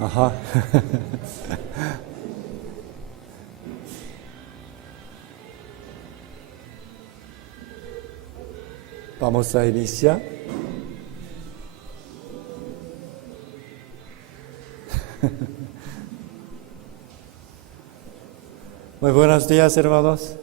Ajá. Vamos a iniciar. Muy buenos días, hermanos.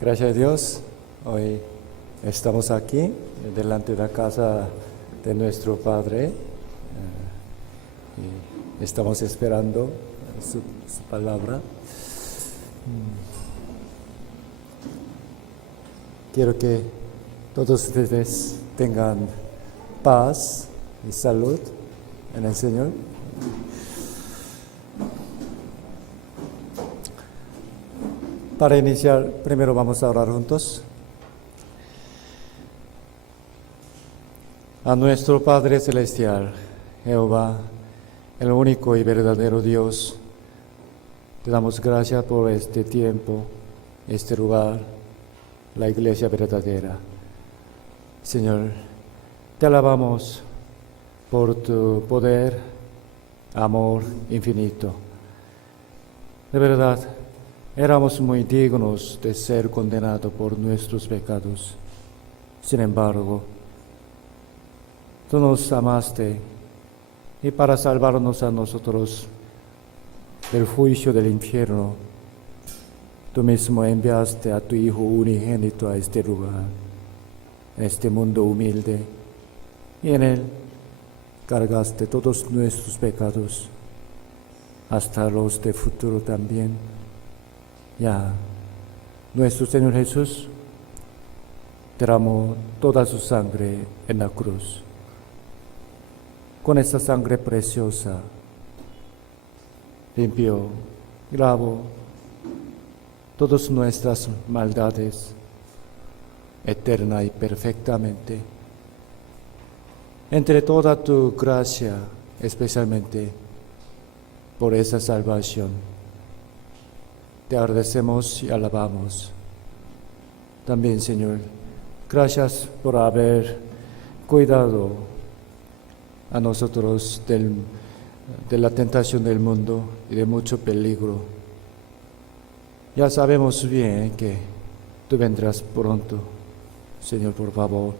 Gracias a Dios, hoy estamos aquí, delante de la casa de nuestro Padre, y estamos esperando su palabra. Quiero que todos ustedes tengan paz y salud en el Señor. Para iniciar, primero vamos a orar juntos. A nuestro Padre Celestial, Jehová, el único y verdadero Dios, te damos gracias por este tiempo, este lugar, la iglesia verdadera. Señor, te alabamos por tu poder, amor infinito. De verdad, éramos muy dignos de ser condenados por nuestros pecados. Sin embargo, tú nos amaste y para salvarnos a nosotros del juicio del infierno, tú mismo enviaste a tu Hijo unigénito a este lugar, en este mundo humilde, y en él cargaste todos nuestros pecados, hasta los de futuro también. Ya, nuestro Señor Jesús derramó toda su sangre en la cruz. Con esa sangre preciosa limpió y lavó todas nuestras maldades eterna y perfectamente. Entre toda tu gracia, especialmente por esa salvación, te agradecemos y alabamos. También, Señor, gracias por haber cuidado a nosotros de la tentación del mundo y de mucho peligro. Ya sabemos bien que tú vendrás pronto. Señor, por favor,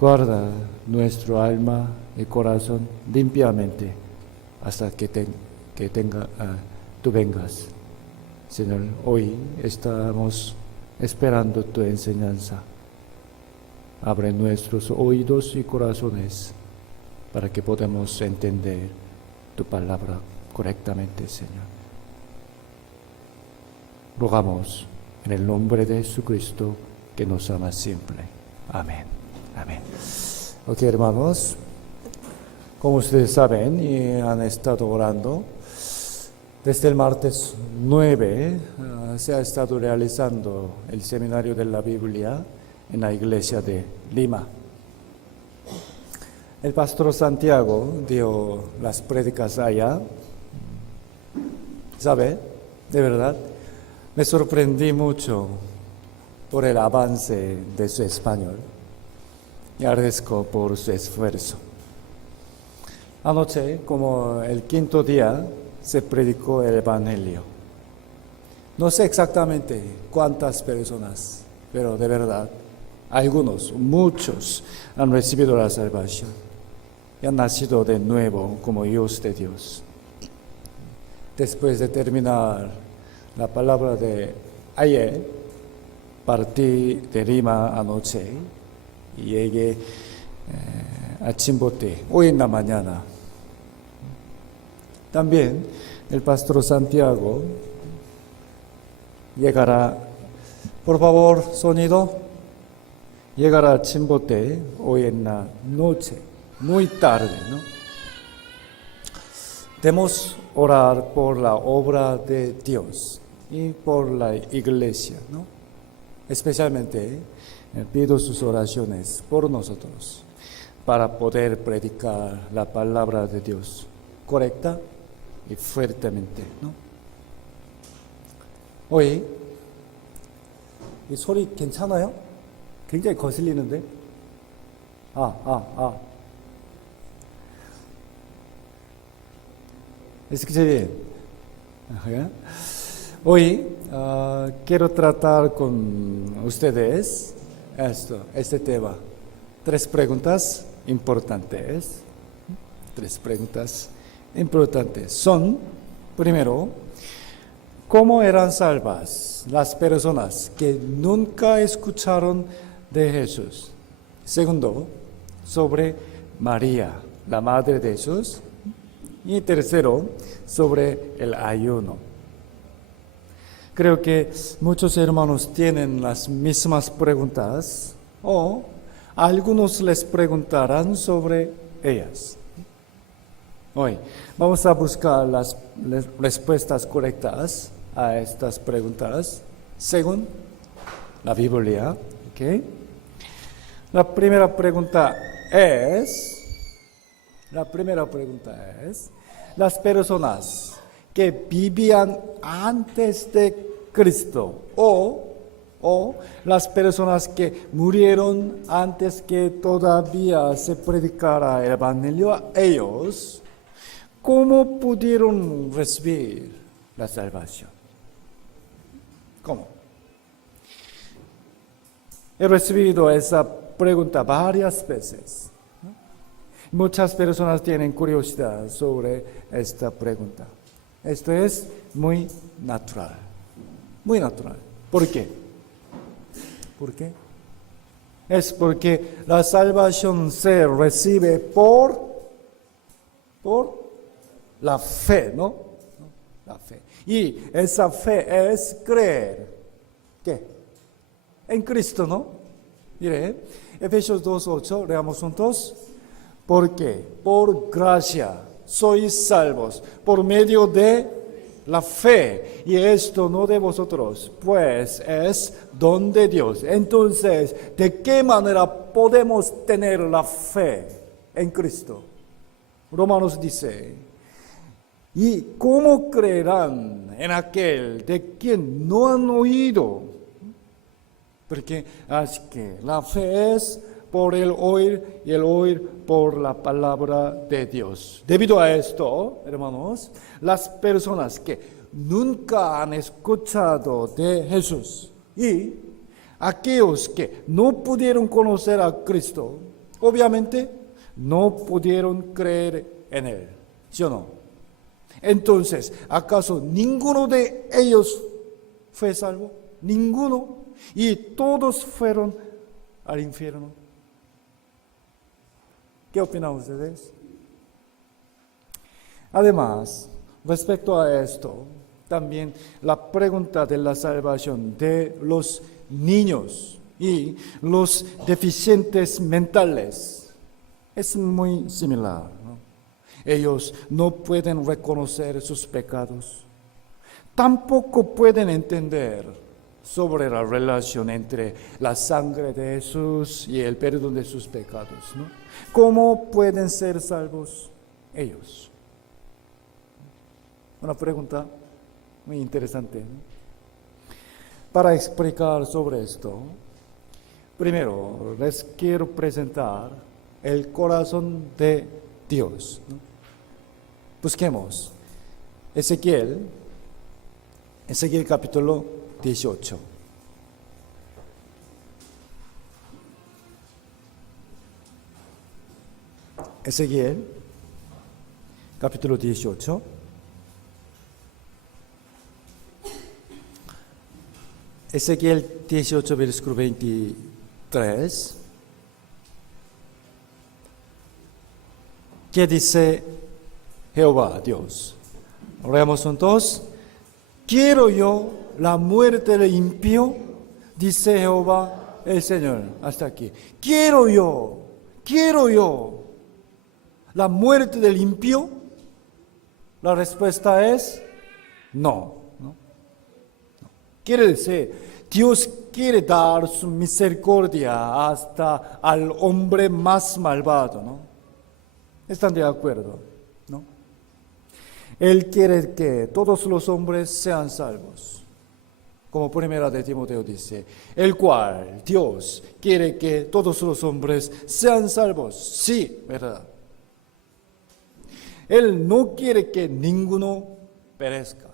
guarda nuestro alma y corazón limpiamente hasta que tú vengas. Señor, hoy estamos esperando tu enseñanza. Abre nuestros oídos y corazones para que podamos entender tu palabra correctamente, Señor. Rogamos en el nombre de Jesucristo, que nos ama siempre. Amén. Amén. Ok, hermanos, como ustedes saben y han estado orando, desde el martes 9 se ha estado realizando el seminario de la Biblia en la iglesia de Lima. El pastor Santiago dio las prédicas allá. ¿Sabe? De verdad, me sorprendí mucho por el avance de su español y agradezco por su esfuerzo. Anoche, como el quinto día, se predicó el Evangelio. No sé exactamente cuántas personas, pero de verdad, muchos han recibido la salvación y han nacido de nuevo como hijos de Dios. Después de terminar la palabra de ayer, partí de Lima anoche y llegué a Chimbote hoy en la mañana. También el pastor Santiago llegará, por favor, sonido, llegará a Chimbote hoy en la noche, muy tarde, ¿no? Debemos orar por la obra de Dios y por la iglesia, ¿no? Especialmente pido sus oraciones por nosotros para poder predicar la palabra de Dios correcta y fuertemente, ¿no? hoy 이 소리 괜찮아요? 굉장히 거슬리는데? Escuche bien. Hoy quiero tratar con ustedes este tema. 3 preguntas importantes. 3 preguntas importantes. Son, primero, ¿cómo eran salvas las personas que nunca escucharon de Jesús? Segundo, sobre María, la madre de Jesús. Y tercero, sobre el ayuno. Creo que muchos hermanos tienen las mismas preguntas o algunos les preguntarán sobre ellas. Hoy vamos a buscar las respuestas correctas a estas preguntas según la Biblia. ¿Okay? La primera pregunta es, las personas que vivían antes de Cristo o las personas que murieron antes que todavía se predicara el Evangelio, ellos, ¿cómo pudieron recibir la salvación? ¿Cómo? He recibido esa pregunta varias veces. Muchas personas tienen curiosidad sobre esta pregunta. Esto es muy natural. Muy natural. ¿Por qué? ¿Por qué? Es porque la salvación se recibe por la fe, ¿no? La fe. Y esa fe es creer. ¿Qué? En Cristo, ¿no? Mire, Efesios 2:8, leamos juntos. Porque por gracia sois salvos por medio de la fe, y esto no de vosotros, pues es don de Dios. Entonces, ¿de qué manera podemos tener la fe en Cristo? Romanos dice, ¿y cómo creerán en aquel de quien no han oído? Porque así que la fe es por el oír y el oír por la palabra de Dios. Debido a esto, hermanos, las personas que nunca han escuchado de Jesús y aquellos que no pudieron conocer a Cristo, obviamente no pudieron creer en Él, ¿sí o no? Entonces, ¿acaso ninguno de ellos fue salvo? Ninguno. Y todos fueron al infierno. ¿Qué opinan ustedes? Además, respecto a esto, también la pregunta de la salvación de los niños y los deficientes mentales es muy similar, ¿no? Ellos no pueden reconocer sus pecados, tampoco pueden entender sobre la relación entre la sangre de Jesús y el perdón de sus pecados, ¿no? ¿Cómo pueden ser salvos ellos? Una pregunta muy interesante, ¿no? Para explicar sobre esto, primero les quiero presentar el corazón de Dios, ¿no? Busquemos Ezequiel capítulo 18. Ezequiel, capítulo 18. Ezequiel 18, versículo 23. ¿Qué dice Jehová, Dios? Leamos juntos. Quiero yo la muerte del impío, dice Jehová el Señor. Hasta aquí. Quiero yo la muerte del impío. La respuesta es no, ¿no? Quiere decir, Dios quiere dar su misericordia hasta al hombre más malvado, ¿no? ¿Están de acuerdo? ¿No? Él quiere que todos los hombres sean salvos. Como primera de Timoteo dice, el cual Dios quiere que todos los hombres sean salvos. Sí, ¿verdad? Él no quiere que ninguno perezca.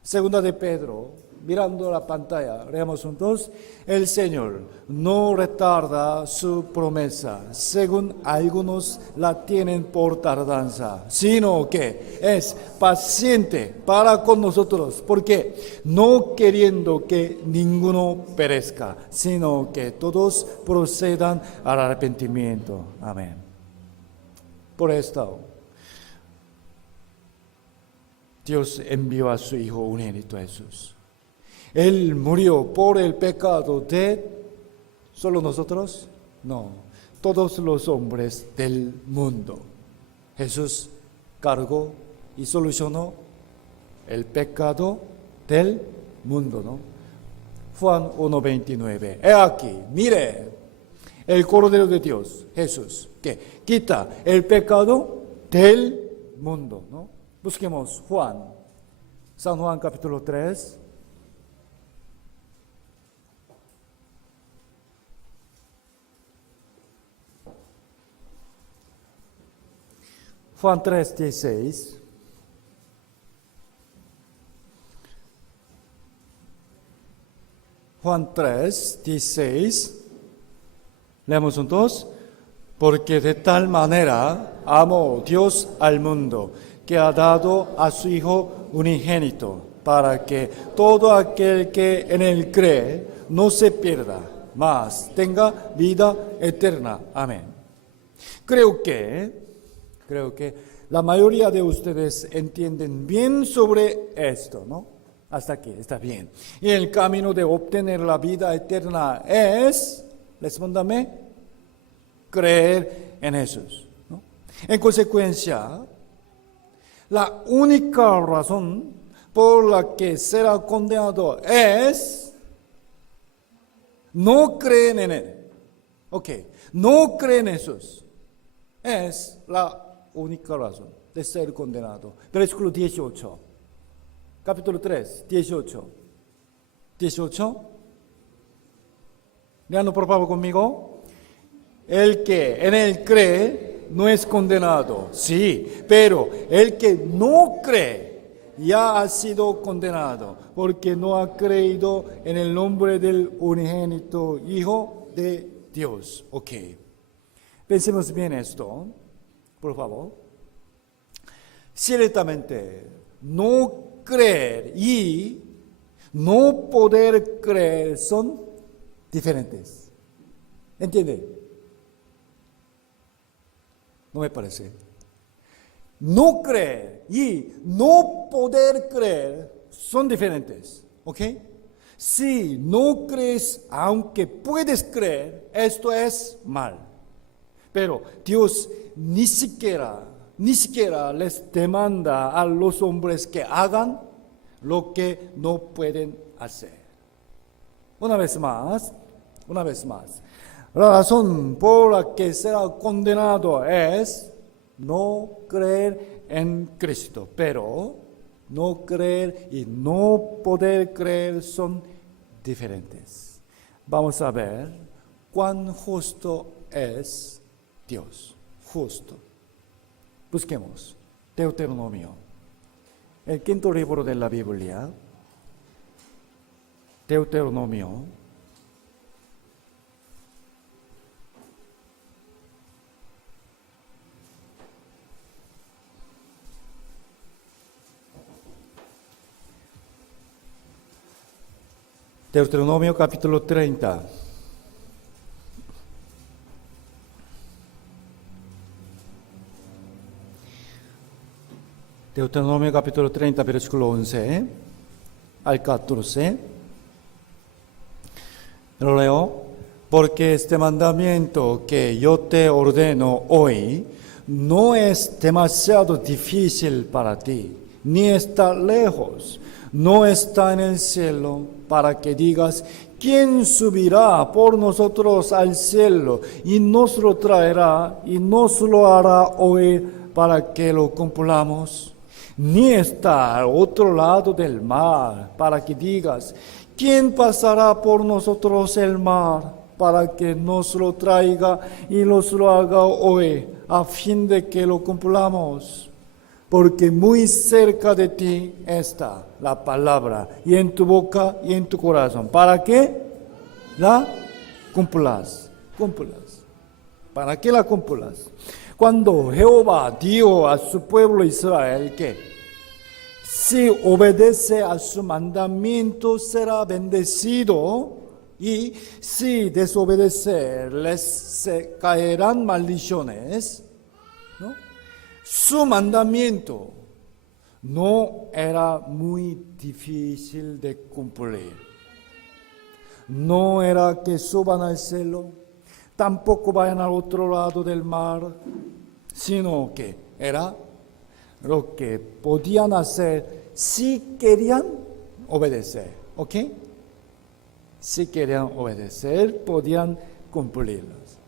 Segunda de Pedro, mirando la pantalla, leamos juntos. El Señor no retarda su promesa, según algunos la tienen por tardanza, sino que es paciente para con nosotros, porque no queriendo que ninguno perezca, sino que todos procedan al arrepentimiento. Amén. Por esto, Dios envió a su Hijo unigénito Jesús. Él murió por el pecado de solo nosotros, no, todos los hombres del mundo. Jesús cargó y solucionó el pecado del mundo, ¿no? Juan 1:29. He aquí, mire, el Cordero de Dios, Jesús, que quita el pecado del mundo, ¿no? Busquemos San Juan capítulo 3. Juan 3:16. Juan 3:16. Leemos juntos. Porque de tal manera amó Dios al mundo, que ha dado a su Hijo unigénito, para que todo aquel que en él cree no se pierda, mas tenga vida eterna. Amén. Creo que la mayoría de ustedes entienden bien sobre esto, ¿no? Hasta aquí, está bien. Y el camino de obtener la vida eterna es, respóndame, creer en Jesús, ¿no? En consecuencia, la única razón por la que será condenado es no creer en Él. Ok, no creer en Jesús es la única razón de ser condenado. Versículo 18. Capítulo 3, 18. 18. Leando por favor conmigo. El que en él cree no es condenado. Sí, pero el que no cree ya ha sido condenado, porque no ha creído en el nombre del unigénito Hijo de Dios. Ok. Pensemos bien esto, por favor. Ciertamente, no creer y no poder creer son diferentes. ¿Entiende? No me parece. No creer y no poder creer son diferentes. ¿Ok? Si no crees, aunque puedes creer, esto es mal. Pero Dios ni siquiera les demanda a los hombres que hagan lo que no pueden hacer. Una vez más, la razón por la que será condenado es no creer en Cristo, pero no creer y no poder creer son diferentes. Vamos a ver cuán justo es Dios, justo. Busquemos Deuteronomio, el quinto libro de la Biblia. Deuteronomio. Deuteronomio capítulo 30. Deuteronomio capítulo 30, versículo 11 al 14. Lo leo. Porque este mandamiento que yo te ordeno hoy no es demasiado difícil para ti, ni está lejos, no está en el cielo, para que digas, ¿quién subirá por nosotros al cielo y nos lo traerá y nos lo hará oír para que lo cumplamos? Ni está al otro lado del mar, para que digas, ¿quién pasará por nosotros el mar para que nos lo traiga y nos lo haga oír, a fin de que lo cumplamos? Porque muy cerca de ti está la palabra, y en tu boca y en tu corazón. ¿Para qué? La cumplas. ¿Para qué la cumplas? Cuando Jehová dijo a su pueblo Israel que si obedece a su mandamiento será bendecido, y si desobedecer les caerán maldiciones, ¿no? Su mandamiento no era muy difícil de cumplir. No era que suban al cielo, tampoco vayan al otro lado del mar, sino que era lo que podían hacer si querían obedecer, ¿ok? Si querían obedecer, podían cumplirlos.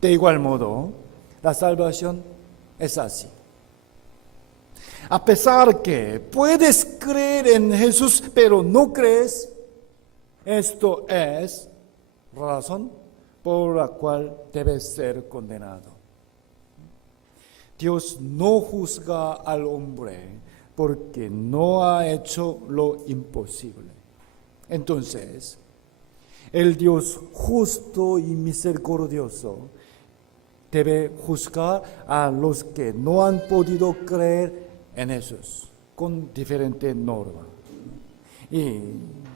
De igual modo, la salvación es así. A pesar que puedes creer en Jesús, pero no crees, esto es razón por la cual debes ser condenado. Dios no juzga al hombre porque no ha hecho lo imposible. Entonces, el Dios justo y misericordioso debe juzgar a los que no han podido creer en Jesús con diferente norma. Y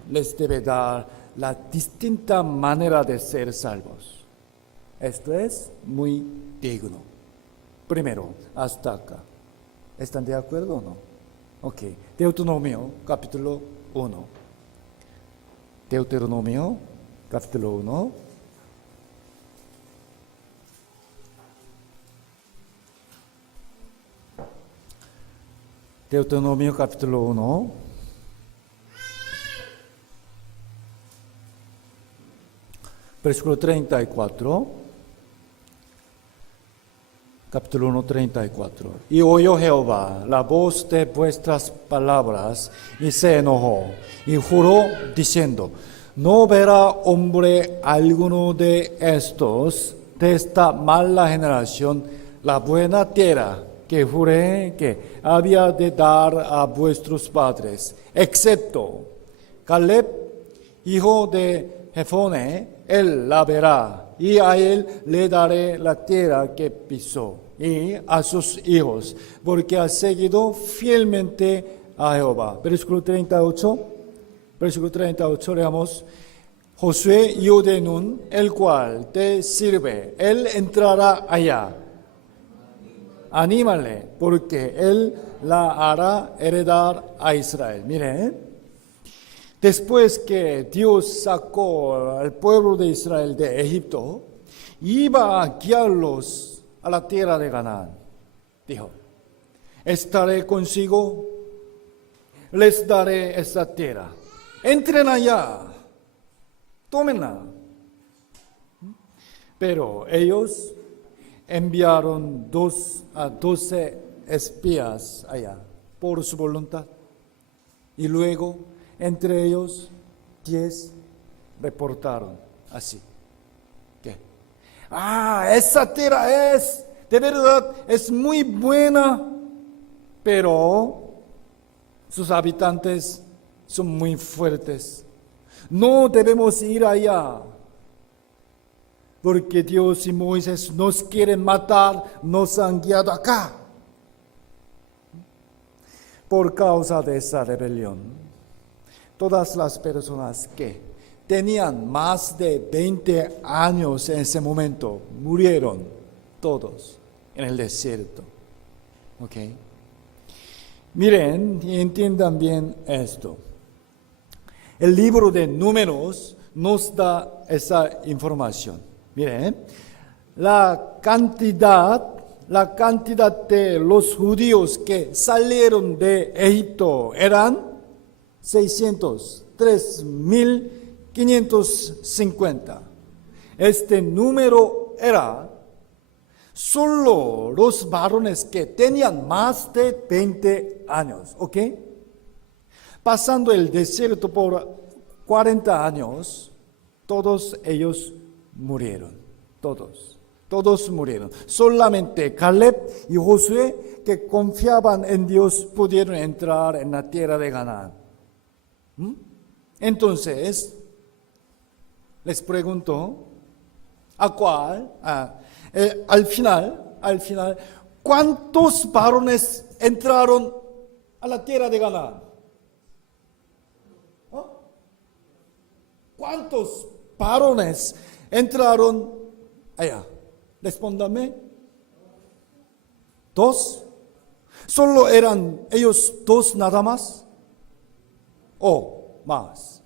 les debe dar la distinta manera de ser salvos. Esto es muy digno. Primero, hasta acá. ¿Están de acuerdo o no? Ok. Deuteronomio, capítulo 1. Deuteronomio, capítulo 1. Deuteronomio, capítulo 1. Versículo 34. Capítulo 1, 34. Y oyó Jehová la voz de vuestras palabras, y se enojó, y juró, diciendo, no verá hombre alguno de estos, de esta mala generación, la buena tierra que juré que había de dar a vuestros padres, excepto Caleb, hijo de Jefone, él la verá, y a él le daré la tierra que pisó, y a sus hijos, porque ha seguido fielmente a Jehová. Versículo 38, leamos. Josué, hijo de Nun, el cual te sirve, él entrará allá. Anímale, porque él la hará heredar a Israel. Miren. Después que Dios sacó al pueblo de Israel de Egipto, iba a guiarlos a la tierra de Canaán. Dijo, estaré consigo, les daré esta tierra. Entren allá, tómenla. Pero ellos enviaron 12 espías allá por su voluntad. Y luego, entre ellos, 10 reportaron así. ¿Qué? Esa tierra de verdad, es muy buena, pero sus habitantes son muy fuertes. No debemos ir allá, porque Dios y Moisés nos quieren matar, nos han guiado acá. Por causa de esa rebelión, todas las personas que tenían más de 20 años en ese momento murieron todos en el desierto. ¿Ok? Miren y entiendan bien esto. El libro de Números nos da esa información. Miren, la cantidad la cantidad de los judíos que salieron de Egipto eran 3.550. Este número era solo los varones que tenían más de 20 años, ¿ok? Pasando el desierto por 40 años, todos ellos murieron, todos murieron. Solamente Caleb y Josué, que confiaban en Dios, pudieron entrar en la tierra de Canaán. Entonces, les pregunto, al final, ¿cuántos varones entraron a la tierra de Canaán? ¿Cuántos varones entraron allá? Respóndame. 2. ¿Solo eran ellos 2 nada más? ¿O más?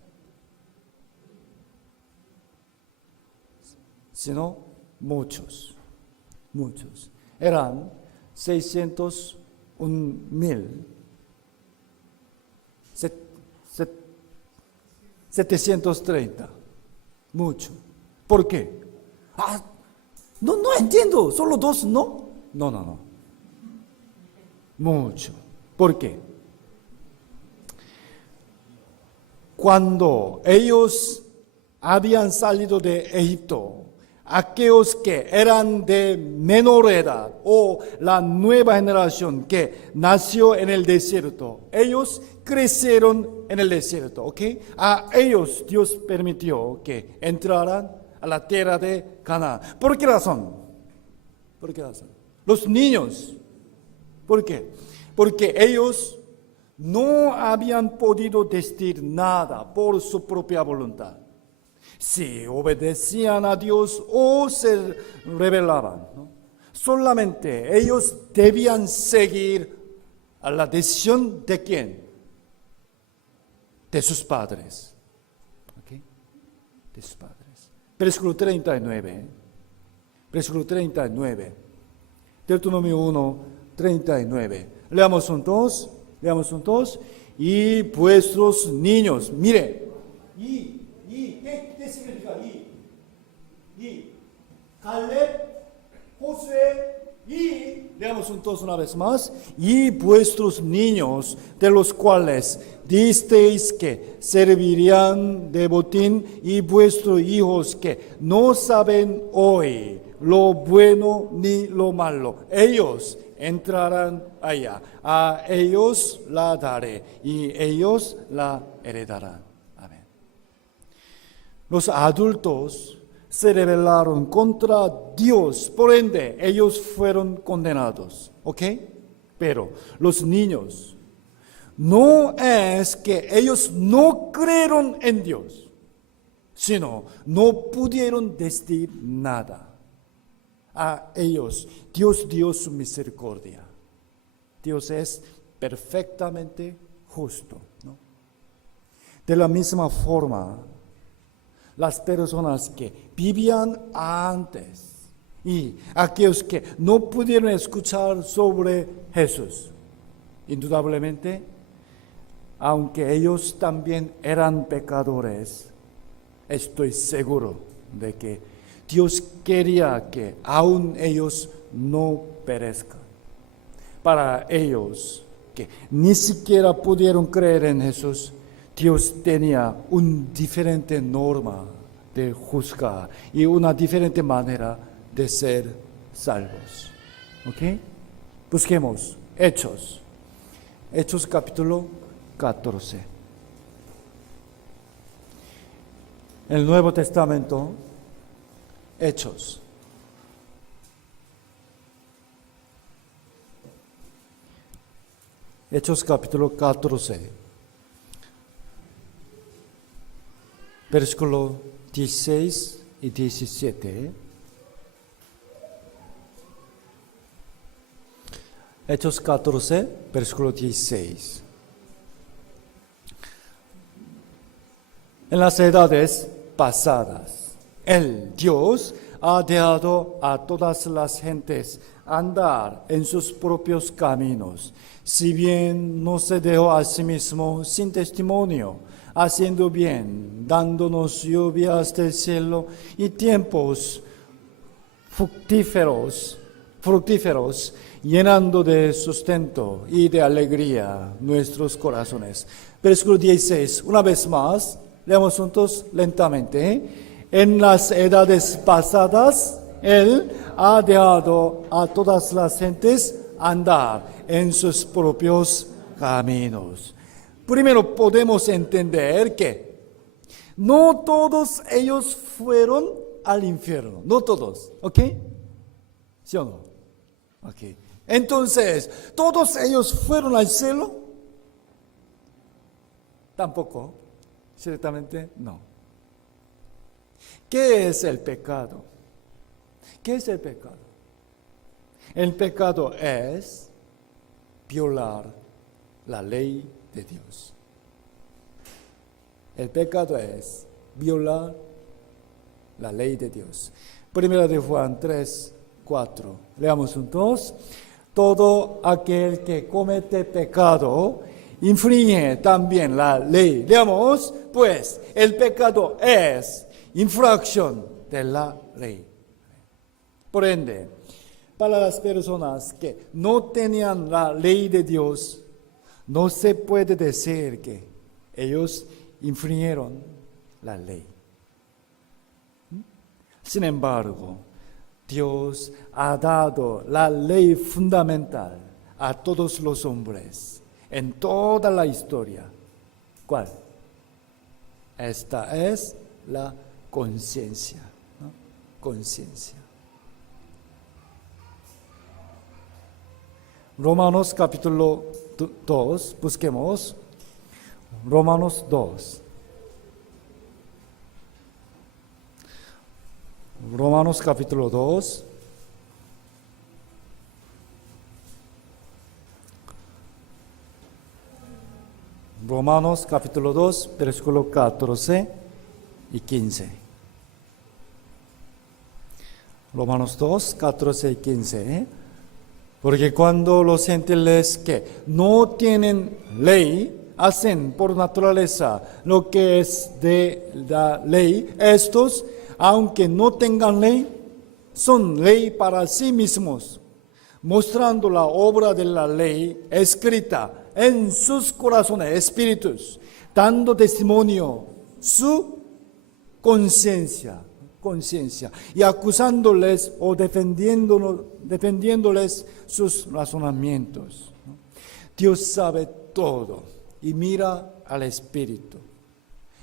Sino muchos. Eran 601,730. Mucho. ¿Por qué? No entiendo. ¿Solo 2 no? No. Mucho. ¿Por qué? Cuando ellos habían salido de Egipto, aquellos que eran de menor edad o la nueva generación que nació en el desierto, ellos crecieron en el desierto, ¿ok? A ellos Dios permitió que entraran a la tierra de Canaán. ¿Por qué razón? Los niños. ¿Por qué? Porque ellos no habían podido decidir nada por su propia voluntad. Si obedecían a Dios o se rebelaban, ¿no? Solamente ellos debían seguir a la decisión de quién? De sus padres. ¿Okay? De sus padres. Versículo 39. Deuteronomio 1, 39. Leamos juntos. Y vuestros niños. Mire. ¿Qué significa Caleb, Josué, leamos juntos una vez más. Y vuestros niños, de los cuales disteis que servirían de botín, y vuestros hijos que no saben hoy lo bueno ni lo malo, ellos entrarán allá. A ellos la daré y ellos la heredarán. Amén. Los adultos se rebelaron contra Dios, por ende ellos fueron condenados, ¿ok? Pero los niños, no es que ellos no creyeron en Dios, sino no pudieron decidir nada. A ellos Dios dio su misericordia. Dios es perfectamente justo, ¿no? De la misma forma, las personas que vivían antes y aquellos que no pudieron escuchar sobre Jesús, indudablemente, aunque ellos también eran pecadores, estoy seguro de que Dios quería que aún ellos no perezcan. Para ellos que ni siquiera pudieron creer en Jesús, Dios tenía una diferente norma de juzgar y una diferente manera de ser salvos. ¿Ok? Busquemos Hechos capítulo 14. El Nuevo Testamento, Hechos. Hechos capítulo 14, versículo 16 y 17. Hechos 14, versículo 16. En las edades pasadas, el Dios ha dejado a todas las gentes andar en sus propios caminos, si bien no se dejó a sí mismo sin testimonio, haciendo bien, dándonos lluvias del cielo y tiempos fructíferos, llenando de sustento y de alegría nuestros corazones. Versículo 16, una vez más, leamos juntos lentamente. En las edades pasadas, Él ha dejado a todas las gentes andar en sus propios caminos. Primero podemos entender que no todos ellos fueron al infierno, no todos, ¿ok? ¿Sí o no? Ok. Entonces, ¿todos ellos fueron al cielo? Tampoco, ciertamente no. ¿Qué es el pecado? ¿Qué es el pecado? El pecado es violar la ley de Dios. El pecado es violar la ley de Dios. Primera de Juan 3, 4. Leamos juntos. Todo aquel que comete pecado infringe también la ley. Leamos, pues, el pecado es infracción de la ley. Por ende, para las personas que no tenían la ley de Dios, no se puede decir que ellos infringieron la ley. Sin embargo, Dios ha dado la ley fundamental a todos los hombres en toda la historia. ¿Cuál? Esta es la conciencia, ¿no? Conciencia. Romanos capítulo 2, busquemos. Romanos 2. Romanos capítulo 2. Romanos capítulo 2, versículo 14 y 15. Romanos 2, 14 y 15. Porque cuando los gentiles que no tienen ley hacen por naturaleza lo que es de la ley, estos, aunque no tengan ley, son ley para sí mismos, mostrando la obra de la ley escrita en sus corazones, espíritus, dando testimonio su conciencia, y acusándoles o defendiéndoles sus razonamientos. Dios sabe todo y mira al espíritu,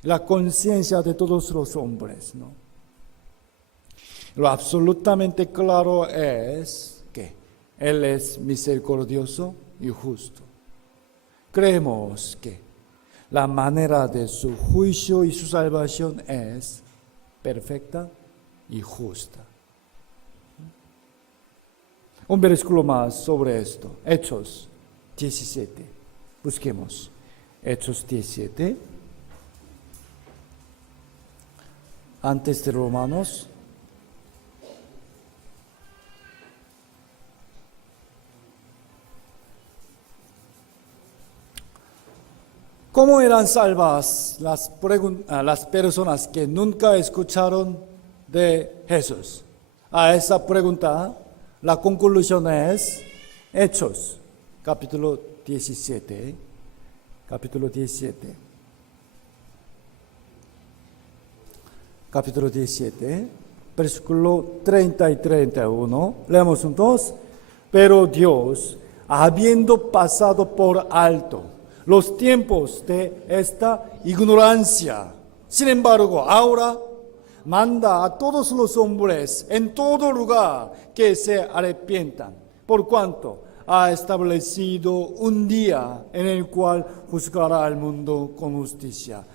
la conciencia de todos los hombres, ¿no? Lo absolutamente claro es que Él es misericordioso y justo. Creemos que la manera de su juicio y su salvación es perfecta y justa. Un versículo más sobre esto. Hechos 17. Busquemos. Hechos 17. Antes de Romanos. ¿Cómo eran salvas las personas que nunca escucharon de Jesús? A esa pregunta, la conclusión es Hechos, capítulo 17. Capítulo 17. Capítulo 17, versículo 30 y 31. Leemos juntos. Pero Dios, habiendo pasado por alto los tiempos de esta ignorancia, sin embargo, ahora manda a todos los hombres en todo lugar que se arrepientan, por cuanto ha establecido un día en el cual juzgará al mundo con justicia,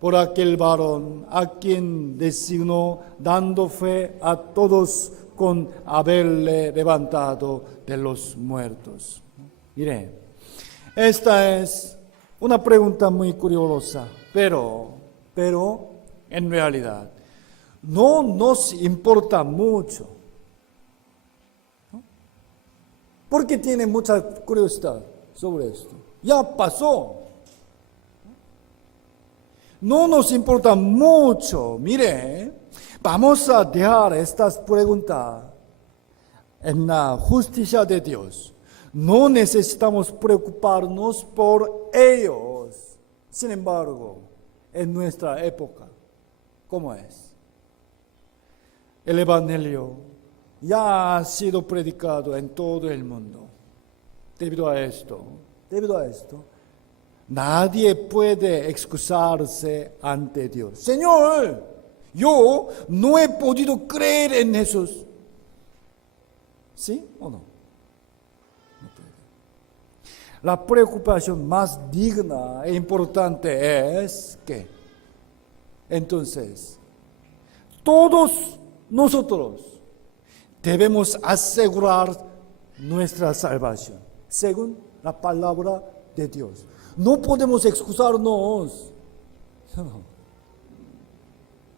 por aquel varón a quien designó, dando fe a todos con haberle levantado de los muertos. Miren, esta es una pregunta muy curiosa, pero en realidad no nos importa mucho, ¿no? Porque tiene mucha curiosidad sobre esto. Ya pasó. No nos importa mucho. Mire, vamos a dejar estas preguntas en la justicia de Dios. No necesitamos preocuparnos por ellos. Sin embargo, en nuestra época, ¿cómo es? El Evangelio ya ha sido predicado en todo el mundo. Debido a esto, nadie puede excusarse ante Dios. Señor, yo no he podido creer en Jesús. ¿Sí o no? No puede. La preocupación más digna e importante es que, entonces, todos nosotros debemos asegurar nuestra salvación, según la palabra de Dios. No podemos excusarnos.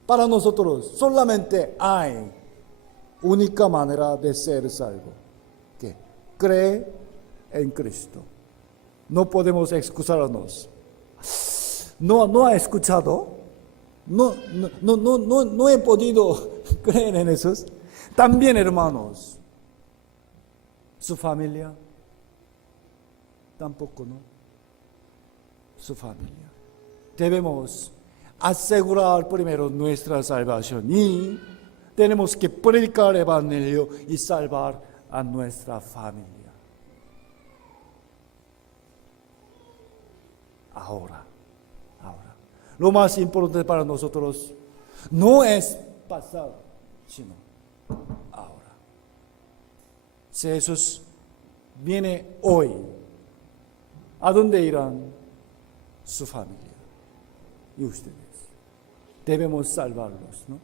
Para nosotros solamente hay única manera de ser salvo, que cree en Cristo. No podemos excusarnos. No ha escuchado. No he podido creer en Jesús. También, hermanos, su familia tampoco, ¿no? Su familia. Debemos asegurar primero nuestra salvación y tenemos que predicar el Evangelio y salvar a nuestra familia. Ahora. Lo más importante para nosotros no es pasado, sino ahora. Si Jesús viene hoy, ¿a dónde irán su familia y ustedes? Debemos salvarlos, ¿no?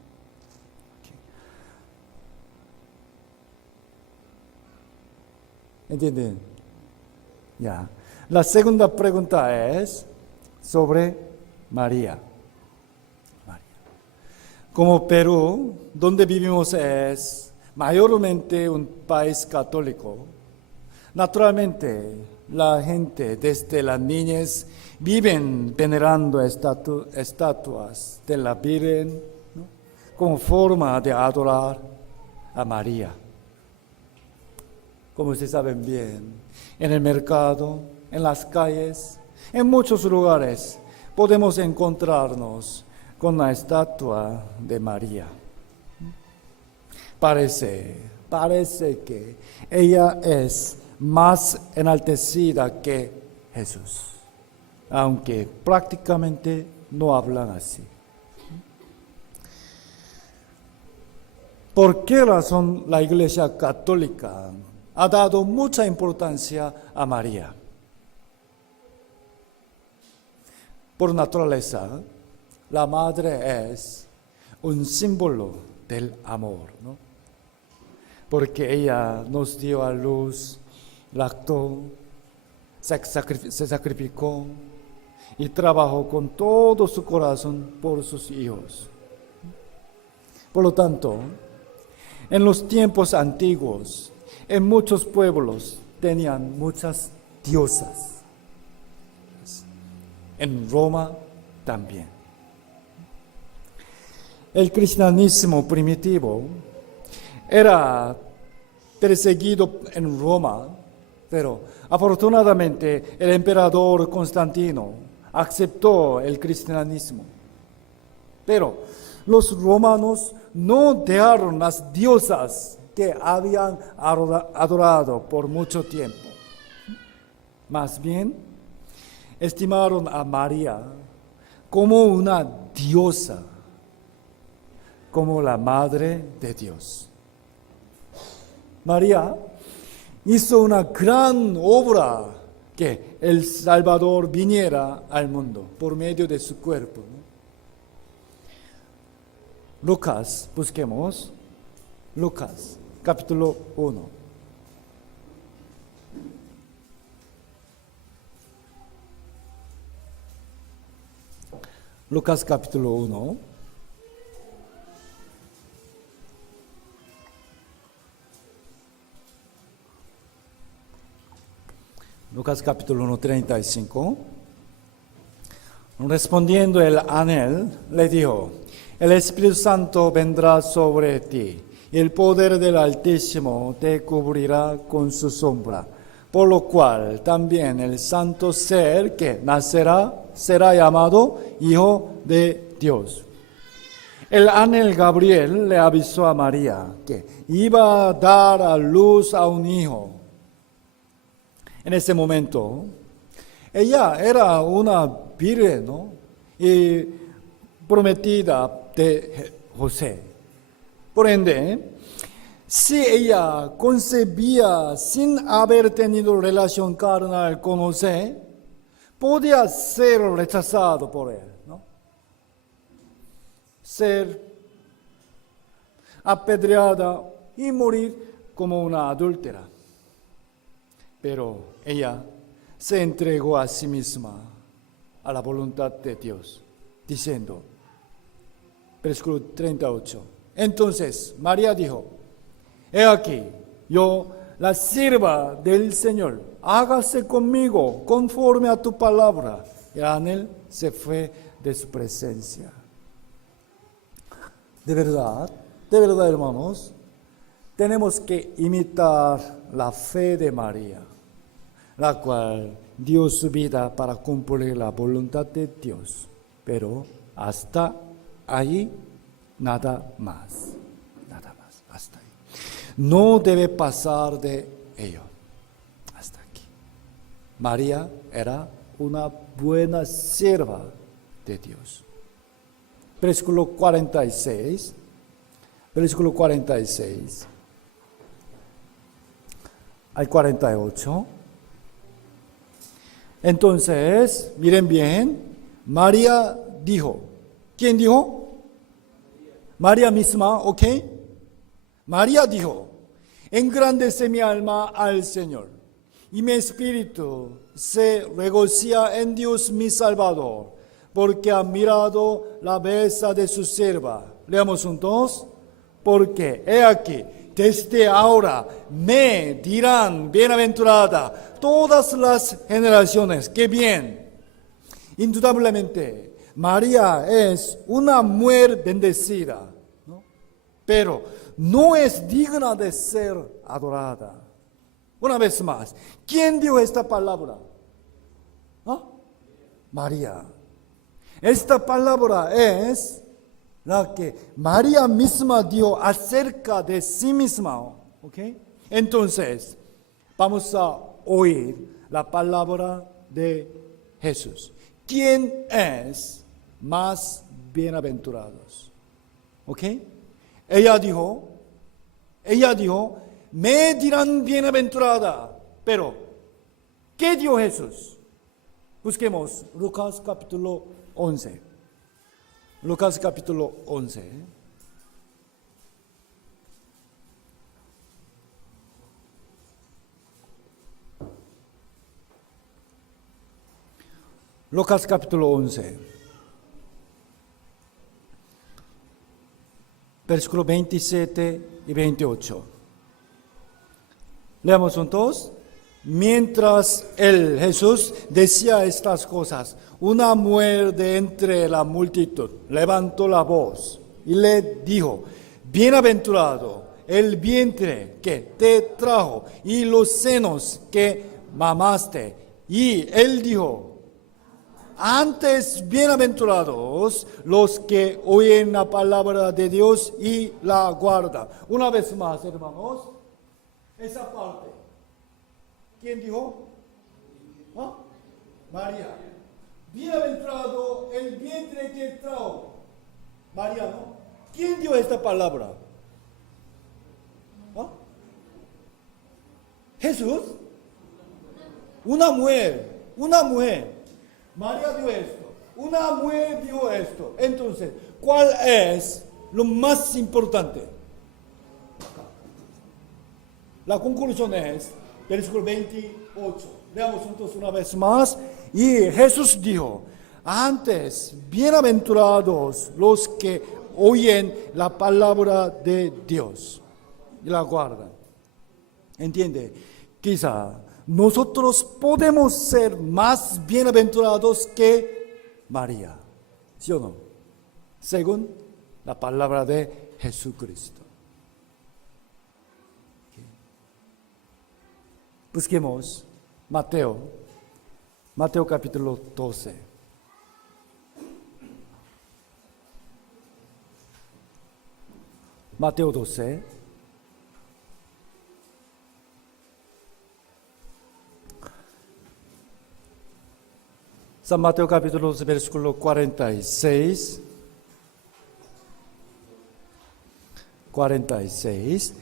¿Entienden? Ya. La segunda pregunta es sobre María. Como Perú, donde vivimos es mayormente un país católico, naturalmente la gente desde la niñez viven venerando estatuas de la Virgen, ¿no? Como forma de adorar a María. Como ustedes saben bien, en el mercado, en las calles, en muchos lugares podemos encontrarnos con la estatua de María. Parece que ella es más enaltecida que Jesús, aunque prácticamente no hablan así. ¿Por qué razón la Iglesia Católica ha dado mucha importancia a María? Por naturaleza, la madre es un símbolo del amor, ¿no? Porque ella nos dio a luz, lactó, se sacrificó y trabajó con todo su corazón por sus hijos. Por lo tanto, en los tiempos antiguos, en muchos pueblos tenían muchas diosas. En Roma también. El cristianismo primitivo era perseguido en Roma, pero afortunadamente el emperador Constantino aceptó el cristianismo. Pero los romanos no dejaron las diosas que habían adorado por mucho tiempo. Más bien, estimaron a María como una diosa, como la Madre de Dios. María hizo una gran obra, que el Salvador viniera al mundo por medio de su cuerpo, ¿no? Lucas, busquemos. Lucas, capítulo 1. Lucas capítulo 1. Lucas capítulo 1, 35. Respondiendo el ángel, le dijo: el Espíritu Santo vendrá sobre ti, y el poder del Altísimo te cubrirá con su sombra. Por lo cual también el santo ser que nacerá será llamado Hijo de Dios. El ángel Gabriel le avisó a María que iba a dar a luz a un hijo. En ese momento, ella era una virgen, ¿no? Y prometida de José. Por ende, si ella concebía sin haber tenido relación carnal con José, podía ser rechazado por él, ¿no? Ser apedreada y morir como una adúltera. Pero ella se entregó a sí misma a la voluntad de Dios, diciendo, versículo 38, entonces María dijo: he aquí, yo, la sierva del Señor, hágase conmigo conforme a tu palabra. Y el ángel se fue de su presencia. De verdad, hermanos, tenemos que imitar la fe de María, la cual dio su vida para cumplir la voluntad de Dios. Pero hasta ahí, nada más. Nada más, hasta ahí. No debe pasar de ello. Hasta aquí. María era una buena sierva de Dios. Versículo 46. Versículo 46 al 48. Entonces, miren bien, María dijo. ¿Quién dijo? María misma, ¿ok? María dijo: engrandece mi alma al Señor, y mi espíritu se regocija en Dios mi Salvador, porque ha mirado la belleza de su sierva. Leamos juntos. Porque he aquí, desde ahora me dirán bienaventurada todas las generaciones. ¡Qué bien! Indudablemente, María es una mujer bendecida, ¿no? Pero no es digna de ser adorada. Una vez más, ¿quién dio esta palabra? ¿Ah? María. Esta palabra es la que María misma dio acerca de sí misma, ¿ok? Entonces, vamos a oír la palabra de Jesús. ¿Quién es más bienaventurado? ¿Ok? Ella dijo, me dirán bienaventurada. Pero, ¿qué dio Jesús? Busquemos Lucas capítulo 11. Lucas capítulo 11. Lucas capítulo 11. Versículo 27 y 28. Leamos juntos. Mientras Jesús decía estas cosas, una mujer de entre la multitud levantó la voz y le dijo: bienaventurado el vientre que te trajo y los senos que mamaste. Y él dijo: antes bienaventurados los que oyen la palabra de Dios y la guardan. Una vez más, hermanos, esa parte. ¿Quién dijo? ¿Ah? María. Bienaventurado el vientre que trajo. María, ¿no? ¿Quién dio esta palabra? ¿Ah? Jesús. Una mujer. María dio esto. Una mujer dijo esto. Entonces, ¿cuál es lo más importante? La conclusión es versículo 28. Veamos juntos una vez más. Y Jesús dijo: antes, bienaventurados los que oyen la palabra de Dios y la guardan. ¿Entiende? Quizá nosotros podemos ser más bienaventurados que María. ¿Sí o no? Según la palabra de Jesucristo. Busquemos Mateo capítulo 12. Mateo 12. San Mateo capítulo 12, versículo 46. 46.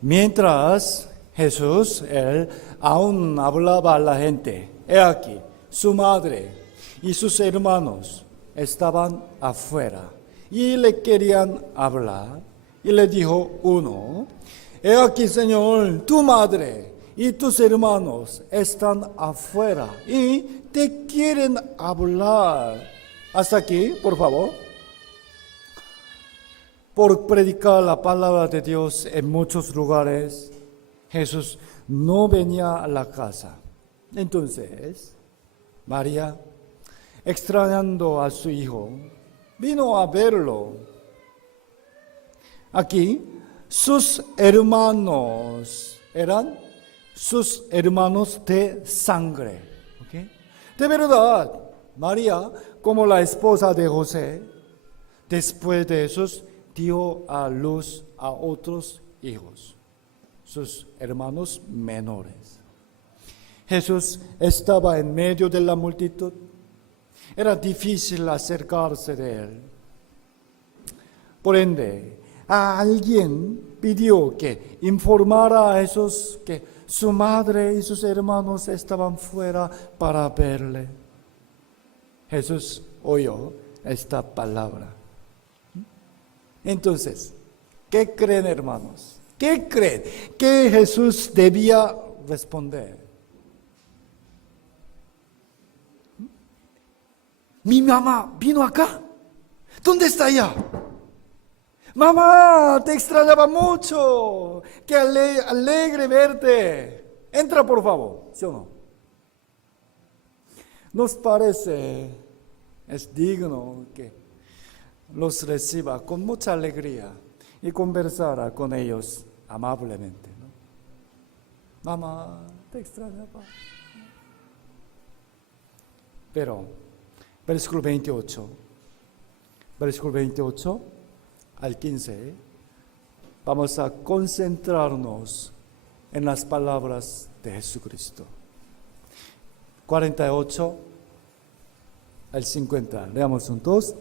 Mientras Jesús, él aún hablaba a la gente, he aquí, su madre y sus hermanos estaban afuera y le querían hablar. Y le dijo uno, he aquí, Señor, tu madre y tus hermanos están afuera y te quieren hablar. Hasta aquí, por favor. Por predicar la palabra de Dios en muchos lugares, Jesús no venía a la casa. Entonces, María, extrañando a su hijo, vino a verlo. Aquí, sus hermanos eran sus hermanos de sangre. ¿Okay? De verdad, María, como la esposa de José, después de eso, dio a luz a otros hijos, sus hermanos menores. Jesús estaba en medio de la multitud. Era difícil acercarse de él. Por ende, a alguien pidió que informara a Jesús que su madre y sus hermanos estaban fuera para verle. Jesús oyó esta palabra. Entonces, ¿qué creen, hermanos? ¿Qué creen que Jesús debía responder? Mi mamá vino acá. ¿Dónde está ella? Mamá, te extrañaba mucho. Qué alegre verte. Entra, por favor. ¿Sí o no? Nos parece, es digno que los reciba con mucha alegría y conversara con ellos amablemente, ¿no? Mamá, te extrañaba. Pero, versículo 28 al 15, vamos a concentrarnos en las palabras de Jesucristo. 48 al 50, leamos juntos.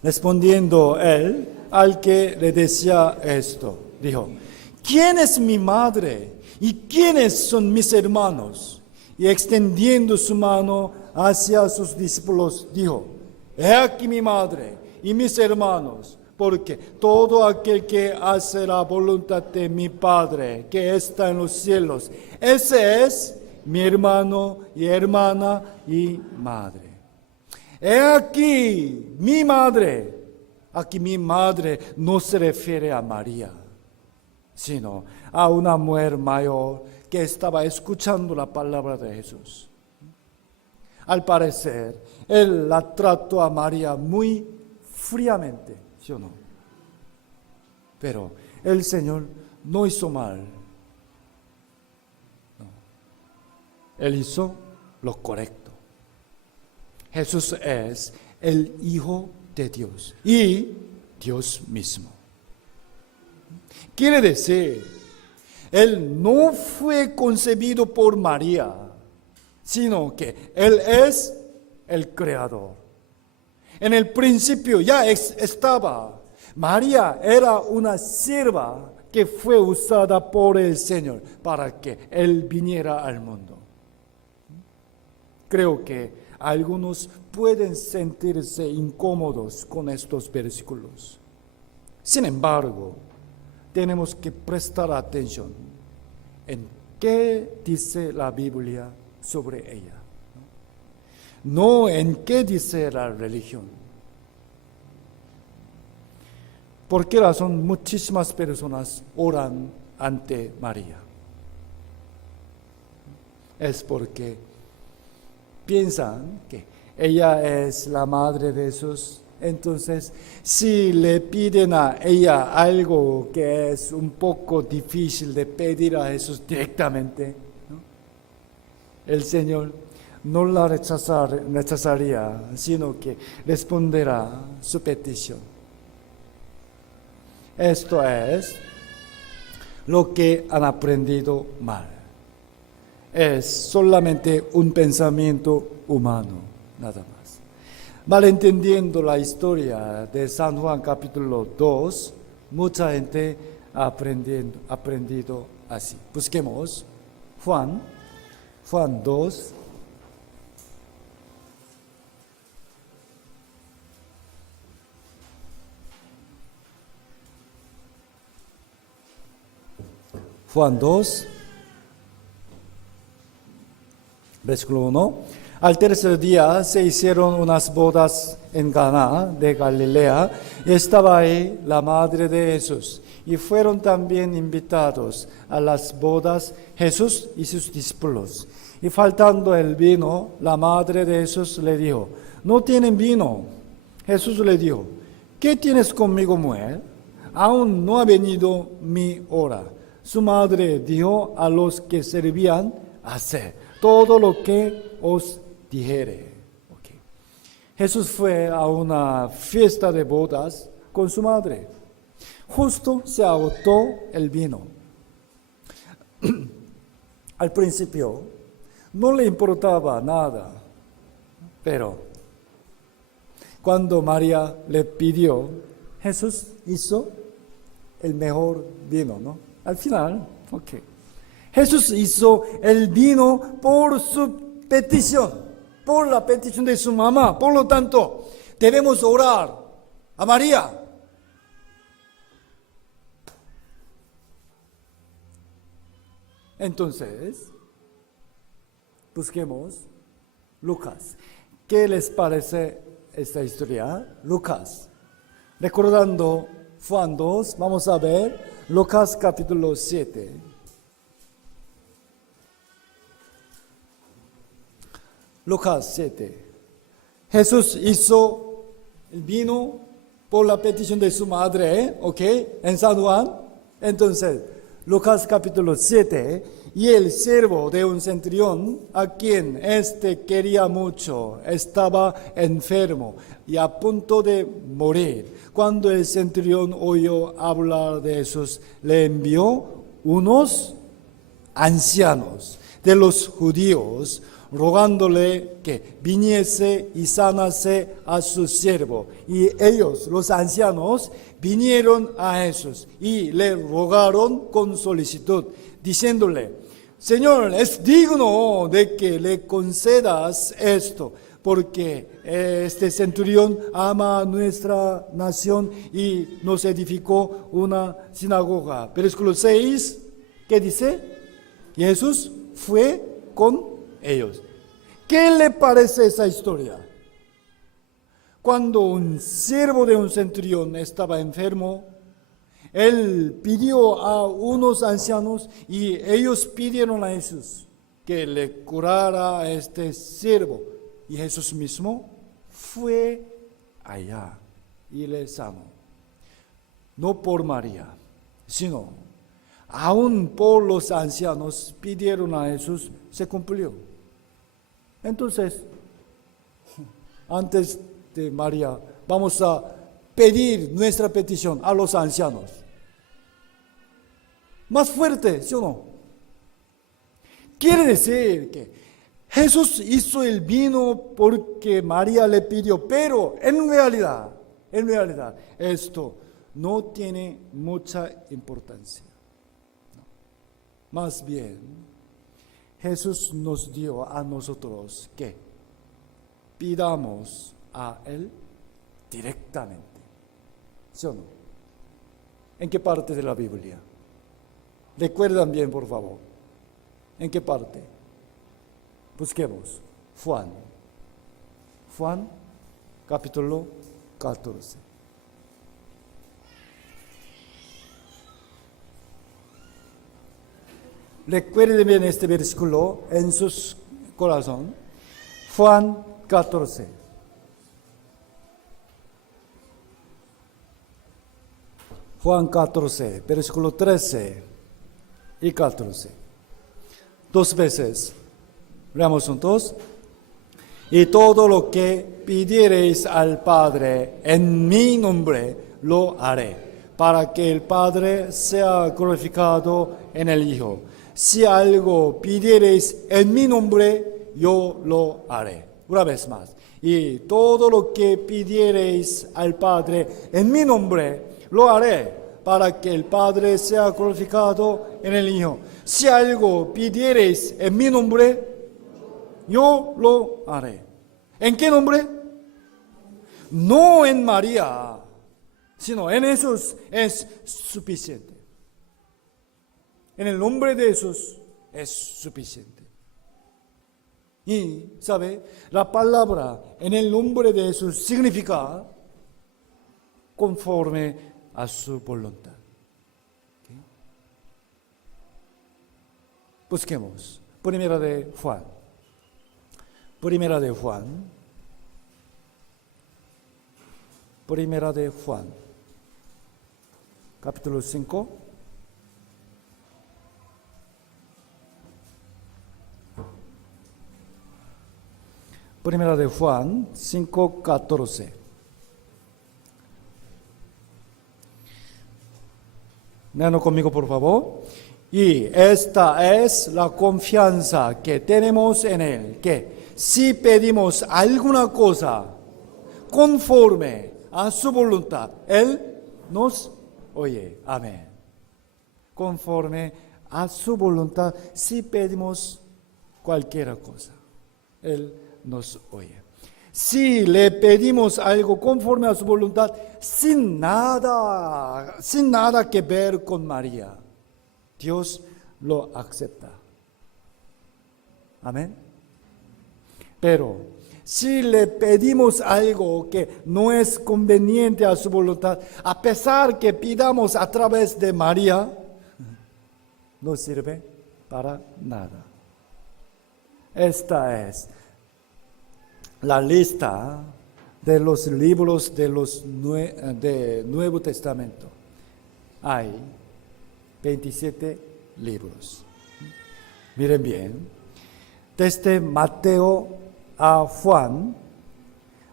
Respondiendo él al que le decía esto, dijo, ¿quién es mi madre y quiénes son mis hermanos? Y extendiendo su mano hacia sus discípulos, dijo, he aquí mi madre y mis hermanos, porque todo aquel que hace la voluntad de mi Padre que está en los cielos, ese es mi hermano y hermana y madre. He aquí mi madre. Aquí mi madre no se refiere a María, sino a una mujer mayor que estaba escuchando la palabra de Jesús. Al parecer, él la trató a María muy fríamente, ¿sí o no? Pero el Señor no hizo mal. No. Él hizo lo correcto. Jesús es el Hijo de Dios y Dios mismo. Quiere decir, Él no fue concebido por María, sino que Él es el Creador. En el principio ya estaba. María era una sierva que fue usada por el Señor para que Él viniera al mundo. Creo que algunos pueden sentirse incómodos con estos versículos. Sin embargo, tenemos que prestar atención en qué dice la Biblia sobre ella, no en qué dice la religión. ¿Por qué razón muchísimas personas oran ante María? es porque piensan que ella es la madre de Jesús. Entonces, si le piden a ella algo que es un poco difícil de pedir a Jesús directamente, ¿no? El Señor no la rechazaría, sino que responderá su petición. Esto es lo que han aprendido mal. Es solamente un pensamiento humano, nada más. Malentendiendo la historia de San Juan capítulo 2, mucha gente ha aprendido así. Busquemos Juan 2. Juan 2, versículo 1. Al tercer día se hicieron unas bodas en Caná de Galilea y estaba ahí la madre de Jesús. Y fueron también invitados a las bodas Jesús y sus discípulos. Y faltando el vino, la madre de Jesús le dijo, ¿no tienen vino? Jesús le dijo, ¿qué tienes conmigo, mujer? Aún no ha venido mi hora. Su madre dijo a los que servían, haced todo lo que os dijere. Okay. Jesús fue a una fiesta de bodas con su madre. Justo se agotó el vino. Al principio no le importaba nada, pero cuando María le pidió, Jesús hizo el mejor vino, ¿no? Al final, ok. Jesús hizo el vino por su petición, por la petición de su mamá. Por lo tanto, debemos orar a María. Entonces, busquemos Lucas. ¿Qué les parece esta historia? Lucas. Recordando Juan 2, vamos a ver Lucas capítulo 7. Lucas 7. Jesús hizo el vino por la petición de su madre, ¿ok? En San Juan. Entonces, Lucas capítulo 7, y el siervo de un centurión, a quien éste quería mucho, estaba enfermo y a punto de morir. Cuando el centurión oyó hablar de Jesús, le envió unos ancianos de los judíos, rogándole que viniese y sanase a su siervo. Y ellos, los ancianos, vinieron a Jesús y le rogaron con solicitud, diciéndole, Señor, es digno de que le concedas esto, porque este centurión ama a nuestra nación y nos edificó una sinagoga. Versículo 6, ¿qué dice? Jesús fue con ellos. ¿Qué le parece esa historia? Cuando un siervo de un centurión estaba enfermo, él pidió a unos ancianos y ellos pidieron a Jesús que le curara a este siervo. Y Jesús mismo fue allá y le sanó. No por María, sino aún por los ancianos pidieron a Jesús, se cumplió. Entonces, antes de María, vamos a pedir nuestra petición a los ancianos. Más fuerte, ¿sí o no? Quiere decir que Jesús hizo el vino porque María le pidió, pero en realidad, esto no tiene mucha importancia. No. Más bien, Jesús nos dio a nosotros que pidamos a Él directamente. ¿Sí o no? ¿En qué parte de la Biblia? Recuerdan bien, por favor. ¿En qué parte? Busquemos. Juan, capítulo 14. recuerden bien este versículo en sus corazón. Juan 14. Juan 14, versículo 13 y 14. Dos veces. Leamos juntos. Y todo lo que pidiereis al Padre en mi nombre lo haré, para que el Padre sea glorificado en el Hijo. Si algo pidiereis en mi nombre, yo lo haré. Una vez más. Y todo lo que pidiereis al Padre en mi nombre, lo haré, para que el Padre sea glorificado en el Hijo. Si algo pidiereis en mi nombre, yo lo haré. ¿En qué nombre? No en María, sino en Jesús es suficiente. En el nombre de Jesús es suficiente. Y, ¿sabe? La palabra en el nombre de Jesús significa conforme a su voluntad. ¿Okay? Busquemos. Primera de Juan. Primera de Juan. Primera de Juan. Capítulo 5. Primera de Juan 5:14. Léanlo conmigo, por favor. Y esta es la confianza que tenemos en Él, que si pedimos alguna cosa conforme a su voluntad, Él nos oye. Amén. Conforme a su voluntad, si pedimos cualquier cosa, Él nos oye. Si le pedimos algo conforme a su voluntad, sin nada que ver con María, Dios lo acepta. Amén. Pero si le pedimos algo que no es conveniente a su voluntad, a pesar que pidamos a través de María, no sirve para nada. Esta es la lista de los libros de Nuevo Testamento. Hay 27 libros. Miren bien, desde Mateo a Juan,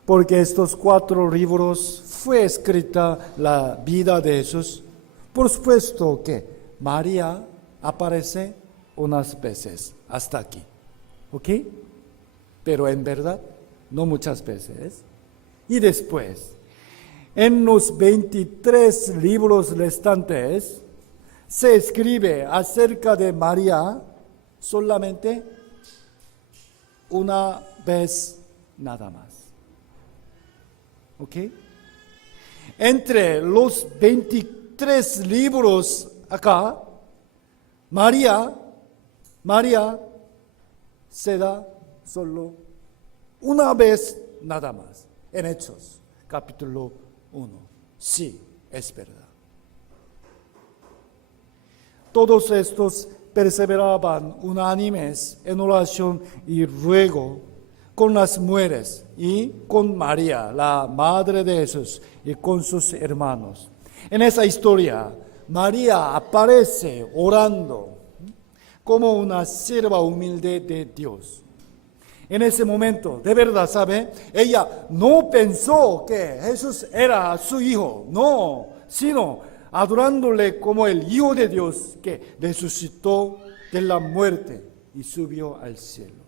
porque estos 4 libros fue escrita la vida de Jesús. Por supuesto que María aparece unas veces hasta aquí, ¿ok? Pero en verdad no muchas veces. Y después, en los 23 libros restantes, se escribe acerca de María solamente una vez nada más. ¿Ok? Entre los 23 libros acá, María se da solo una vez nada más. En Hechos, capítulo 1. Sí, es verdad. Todos estos perseveraban unánimes en oración y ruego con las mujeres y con María, la madre de Jesús, y con sus hermanos. En esa historia, María aparece orando como una sierva humilde de Dios. En ese momento, de verdad, ¿sabe? Ella no pensó que Jesús era su hijo, no, sino adorándole como el Hijo de Dios que resucitó de la muerte y subió al cielo.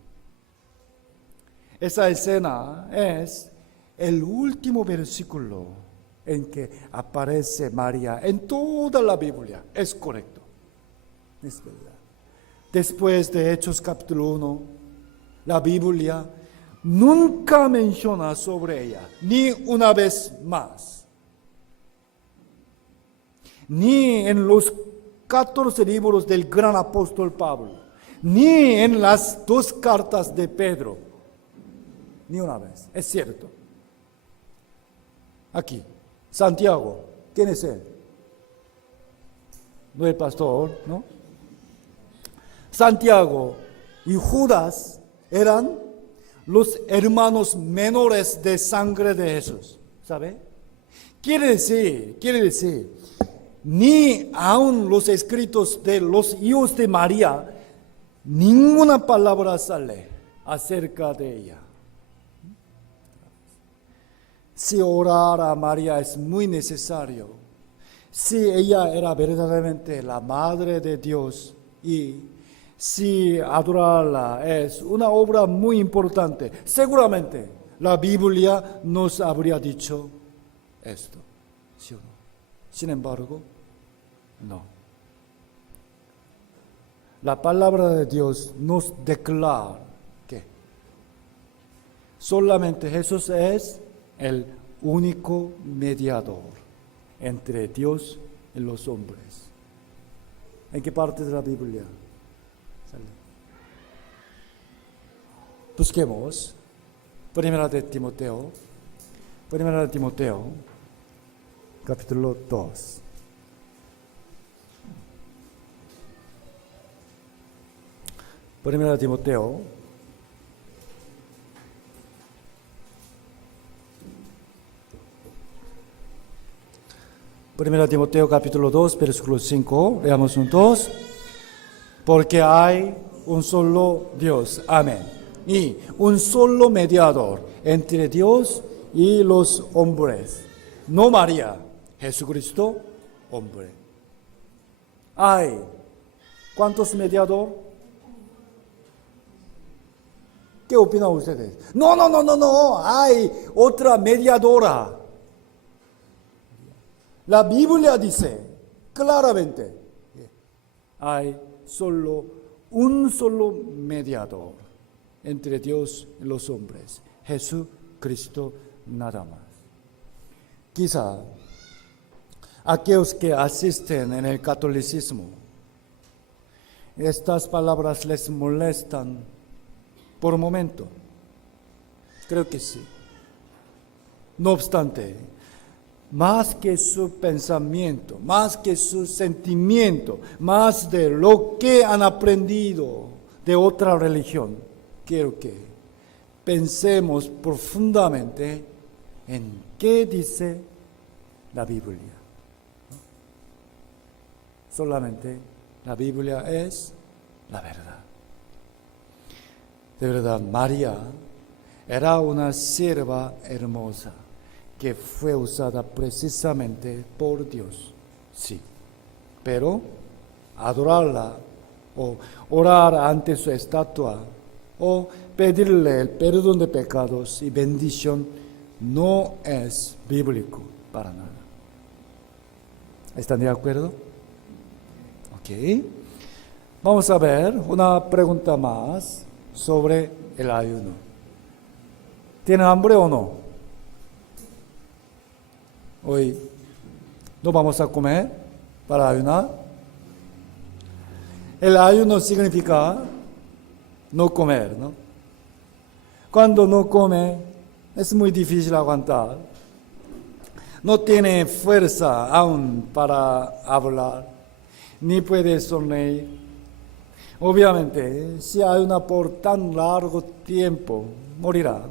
Esa escena es el último versículo en que aparece María en toda la Biblia. Es correcto, es verdad. Después de Hechos capítulo 1, la Biblia nunca menciona sobre ella, ni una vez más. Ni en los 14 libros del gran apóstol Pablo, ni en las 2 cartas de Pedro, ni una vez. Es cierto. Aquí, Santiago, ¿quién es él? No el pastor, ¿no? Santiago y Judas eran los hermanos menores de sangre de Jesús, ¿sabe? Quiere decir, ni aun los escritos de los hijos de María, ninguna palabra sale acerca de ella. Si orar a María es muy necesario, si ella era verdaderamente la Madre de Dios y si adorarla es una obra muy importante, seguramente la Biblia nos habría dicho esto, ¿sí o no? Sin embargo, no. La palabra de Dios nos declara que solamente Jesús es el único mediador entre Dios y los hombres. ¿En qué parte de la Biblia sale? Busquemos Primera de Timoteo, capítulo 2. Primera de Timoteo, capítulo 2, versículo 5, veamos juntos. Porque hay un solo Dios, amén, y un solo mediador entre Dios y los hombres, no María, Jesucristo, hombre. Hay, ¿cuántos mediadores? ¿Qué opinan ustedes? No, hay otra mediadora. La Biblia dice claramente, hay un solo mediador entre Dios y los hombres, Jesucristo nada más. Quizá aquellos que asisten en el catolicismo, estas palabras les molestan por un momento. Creo que sí. No obstante, más que su pensamiento, más que su sentimiento, más de lo que han aprendido de otra religión, quiero que pensemos profundamente en qué dice la Biblia. Solamente la Biblia es la verdad. De verdad, María era una sierva hermosa que fue usada precisamente por Dios, sí. Pero adorarla o orar ante su estatua o pedirle el perdón de pecados y bendición no es bíblico para nada. ¿Están de acuerdo? Ok. Vamos a ver una pregunta más sobre el ayuno. ¿Tienen hambre o no? Hoy no vamos a comer para ayunar. El ayuno significa no comer, ¿no? Cuando no come es muy difícil aguantar. No tiene fuerza aún para hablar, ni puede sonreír. Obviamente, si ayuna por tan largo tiempo, morirá.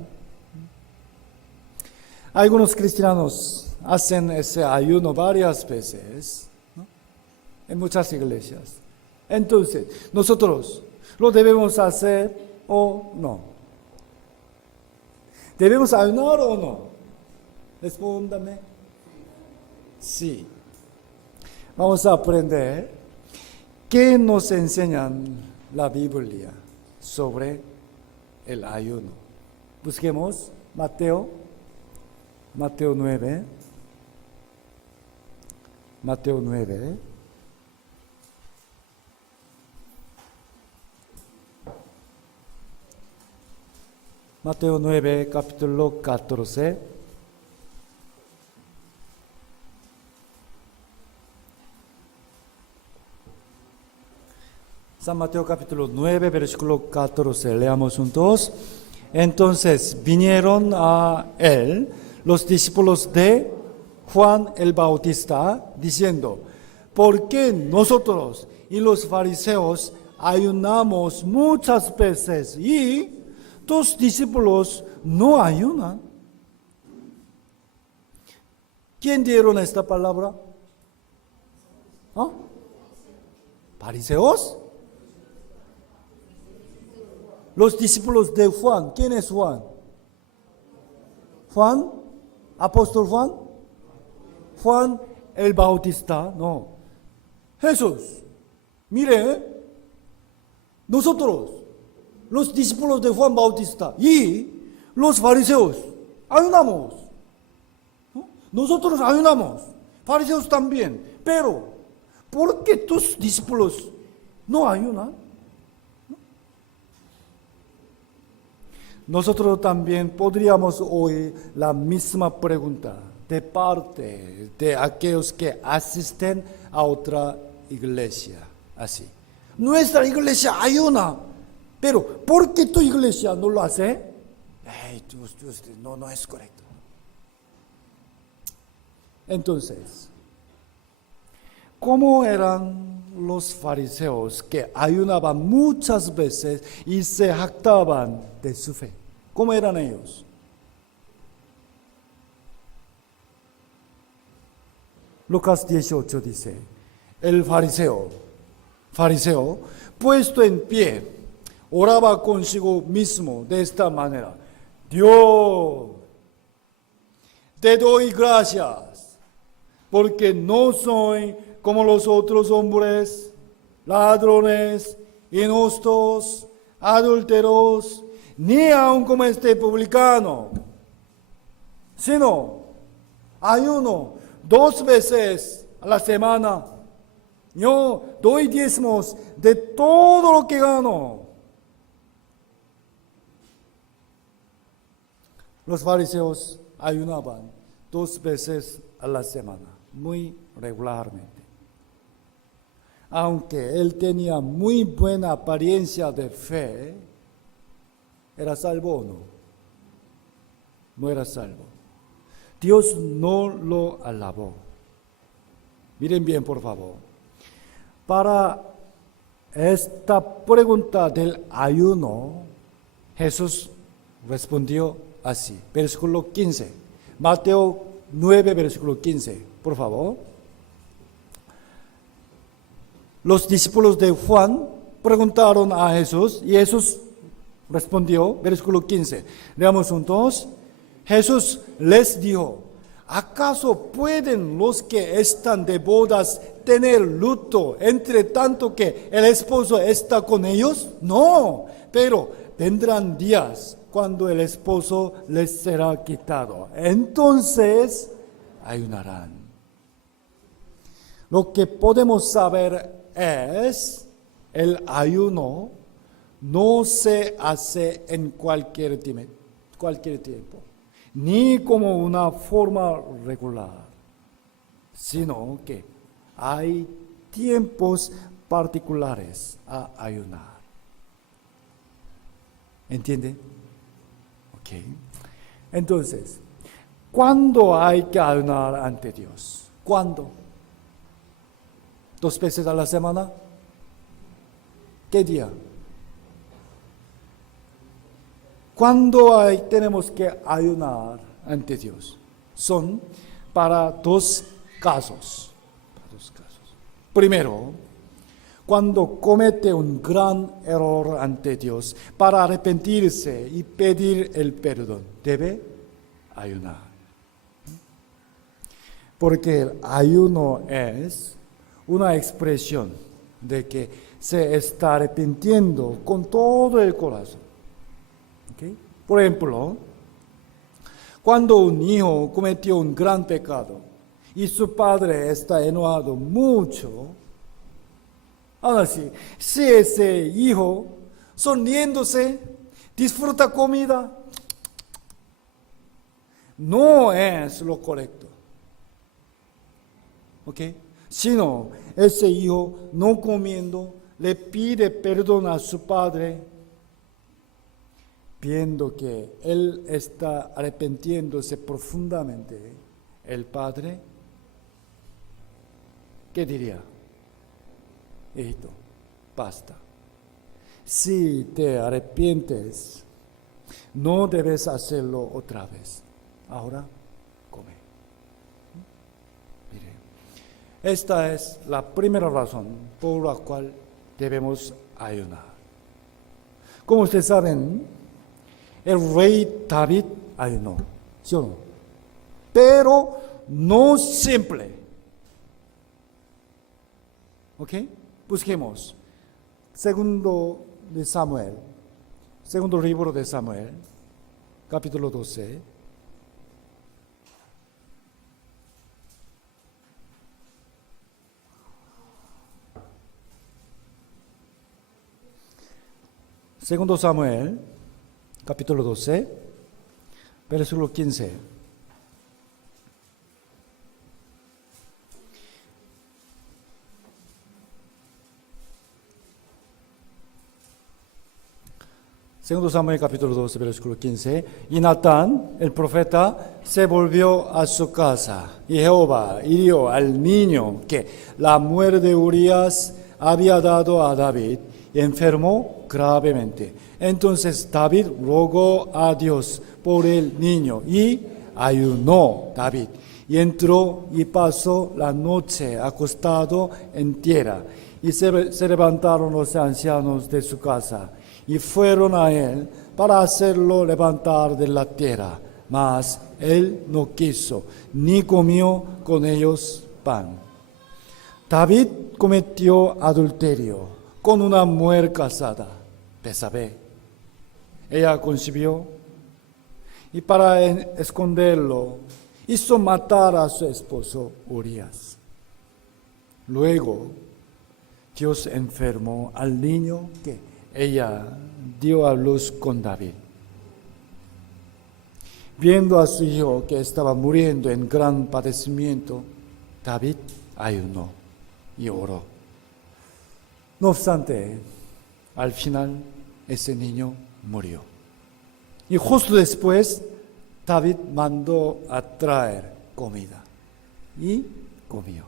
Algunos cristianos hacen ese ayuno varias veces, ¿no? En muchas iglesias. Entonces, nosotros lo debemos hacer o no. ¿Debemos ayunar o no? Respóndame. Sí. Vamos a aprender qué nos enseñan la Biblia sobre el ayuno. Busquemos Mateo 9. Mateo 9. Mateo 9, capítulo 14. San Mateo capítulo 9, versículo 14. Leamos juntos. Entonces vinieron a él los discípulos de Juan el Bautista, diciendo: ¿por qué nosotros y los fariseos ayunamos muchas veces y tus discípulos no ayunan. ¿Quién dieron esta palabra? ¿Fariseos? Los discípulos de Juan. ¿Quién es Juan? ¿Juan? ¿Apóstol Juan? ¿Juan el Bautista? No. Jesús. Mire, nosotros, los discípulos de Juan Bautista y los fariseos, ayunamos. Nosotros ayunamos. Fariseos también. Pero, ¿por qué tus discípulos no ayunan? Nosotros también podríamos oír la misma pregunta de parte de aquellos que asisten a otra iglesia. Así. Nuestra iglesia ayuna, pero ¿por qué tu iglesia no lo hace? No es correcto. Entonces, ¿cómo eran los fariseos que ayunaban muchas veces y se jactaban de su fe? ¿Cómo eran ellos? Lucas 18 dice, el fariseo, puesto en pie, oraba consigo mismo de esta manera: Dios, te doy gracias, porque no soy como los otros hombres, ladrones, injustos, adúlteros, ni aun como este publicano, sino ayuno 2 veces a la semana. Yo doy diezmos de todo lo que gano. Los fariseos ayunaban 2 veces a la semana, muy regularmente. Aunque él tenía muy buena apariencia de fe, ¿era salvo o no? No era salvo. Dios no lo alabó. Miren bien, por favor. Para esta pregunta del ayuno, Jesús respondió así. Versículo 15. Mateo 9, versículo 15. Por favor. Los discípulos de Juan preguntaron a Jesús y Jesús respondió, versículo 15. Leamos juntos. Jesús les dijo: ¿acaso pueden los que están de bodas tener luto entre tanto que el esposo está con ellos? No, pero vendrán días cuando el esposo les será quitado. Entonces ayunarán. Lo que podemos saber es: el ayuno no se hace en cualquier tiempo, ni como una forma regular, sino que hay tiempos particulares a ayunar. ¿Entiende? Ok. Entonces, ¿cuándo hay que ayunar ante Dios? ¿Cuándo? 2 veces a la semana. ¿Qué día? ¿Cuándo tenemos que ayunar ante Dios? Son para 2 casos. Primero, cuando comete un gran error ante Dios, para arrepentirse y pedir el perdón, debe ayunar. Porque el ayuno es una expresión de que se está arrepintiendo con todo el corazón. ¿Okay? Por ejemplo, cuando un hijo cometió un gran pecado y su padre está enojado mucho, ahora sí, si ese hijo sonriéndose disfruta comida, no es lo correcto. ¿Ok? Sino ese hijo no comiendo le pide perdón a su padre, viendo que él está arrepintiéndose profundamente. El padre, ¿qué diría? Hijito, basta, si te arrepientes, no debes hacerlo otra vez. Ahora, come. Mire, esta es la primera razón por la cual debemos ayunar. Como ustedes saben, el rey David ayunó, ¿sí o no? Pero no siempre. ¿Ok? Busquemos. Segundo libro de Samuel, capítulo 12. Segundo Samuel, capítulo 12, versículo 15. Segundo Samuel capítulo 12, versículo 15. Y Natán, el profeta, se volvió a su casa. Y Jehová hirió al niño que la muerte de Urías había dado a David, y enfermó gravemente. Entonces David rogó a Dios por el niño, y ayunó David. Y entró y pasó la noche acostado en tierra. Y se levantaron los ancianos de su casa, y fueron a él para hacerlo levantar de la tierra. Mas él no quiso, ni comió con ellos pan. David cometió adulterio con una mujer casada, Betsabé. Ella concibió, y para esconderlo, hizo matar a su esposo Urías. Luego, Dios enfermó al niño que ella dio a luz con David. Viendo a su hijo que estaba muriendo en gran padecimiento, David ayunó y oró. No obstante, al final ese niño murió. Y justo después, David mandó a traer comida y comió.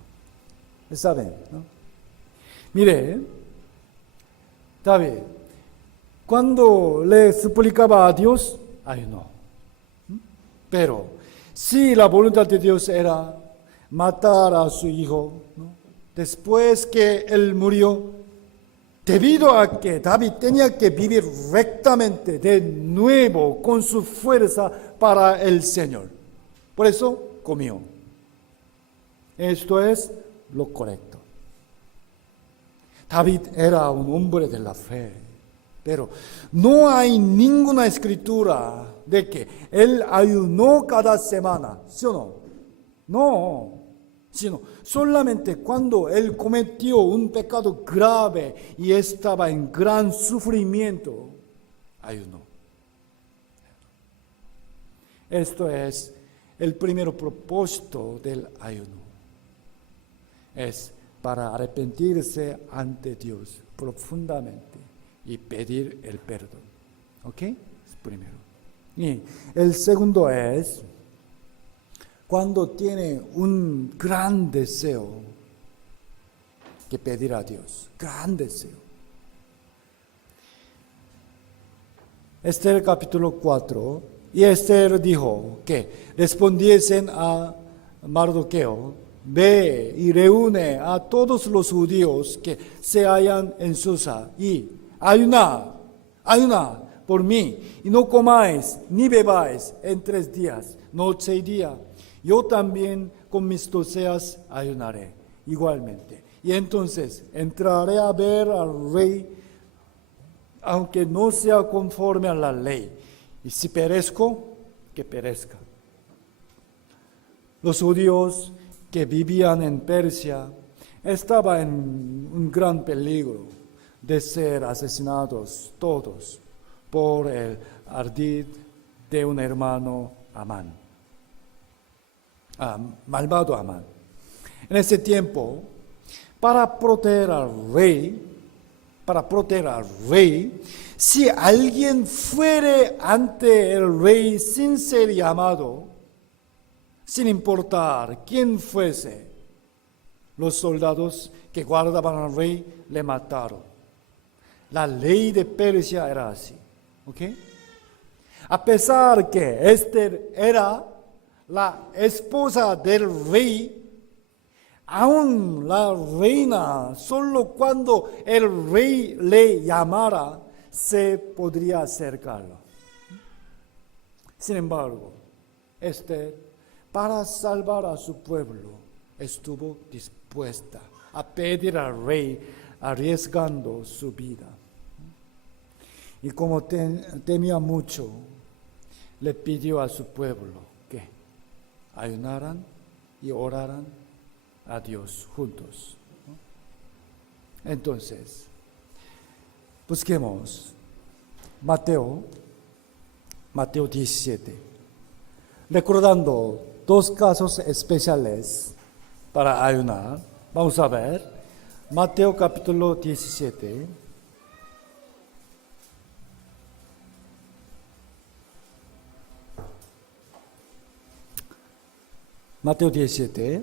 ¿Saben? ¿No? Mire, David, cuando le suplicaba a Dios, ayunó. Pero si la voluntad de Dios era matar a su hijo, ¿no? Después que él murió, debido a que David tenía que vivir rectamente de nuevo con su fuerza para el Señor. Por eso comió. Esto es lo correcto. David era un hombre de la fe, pero no hay ninguna escritura de que él ayunó cada semana, ¿sí o no? No, sino solamente cuando él cometió un pecado grave y estaba en gran sufrimiento, ayunó. Esto es el primer propósito del ayuno. Es para arrepentirse ante Dios profundamente y pedir el perdón. ¿Ok? Es primero. Y el segundo es cuando tiene un gran deseo que pedir a Dios. Gran deseo. Esther capítulo 4. Y Esther dijo que respondiesen a Mardoqueo: ve y reúne a todos los judíos que se hallan en Susa y ayunad por mí, y no comáis ni bebáis en 3 días, noche y día. Yo también con mis doncellas ayunaré igualmente. Y entonces entraré a ver al rey, aunque no sea conforme a la ley. Y si perezco, que perezca. Los judíos que vivían en Persia estaban en un gran peligro de ser asesinados todos por el ardid de un hermano Amán, malvado Amán. En ese tiempo, para proteger al rey, si alguien fuere ante el rey sin ser llamado, sin importar quién fuese, los soldados que guardaban al rey le mataron. La ley de Persia era así. ¿Ok? A pesar que Esther era la esposa del rey, aún la reina, solo cuando el rey le llamara, se podría acercarlo. Sin embargo, Esther, para salvar a su pueblo, estuvo dispuesta a pedir al rey, arriesgando su vida. Y como temía mucho, le pidió a su pueblo que ayunaran y oraran a Dios juntos. Entonces, busquemos Mateo 17, recordando dos casos especiales para ayunar. Vamos a ver Mateo capítulo 17. Mateo 17,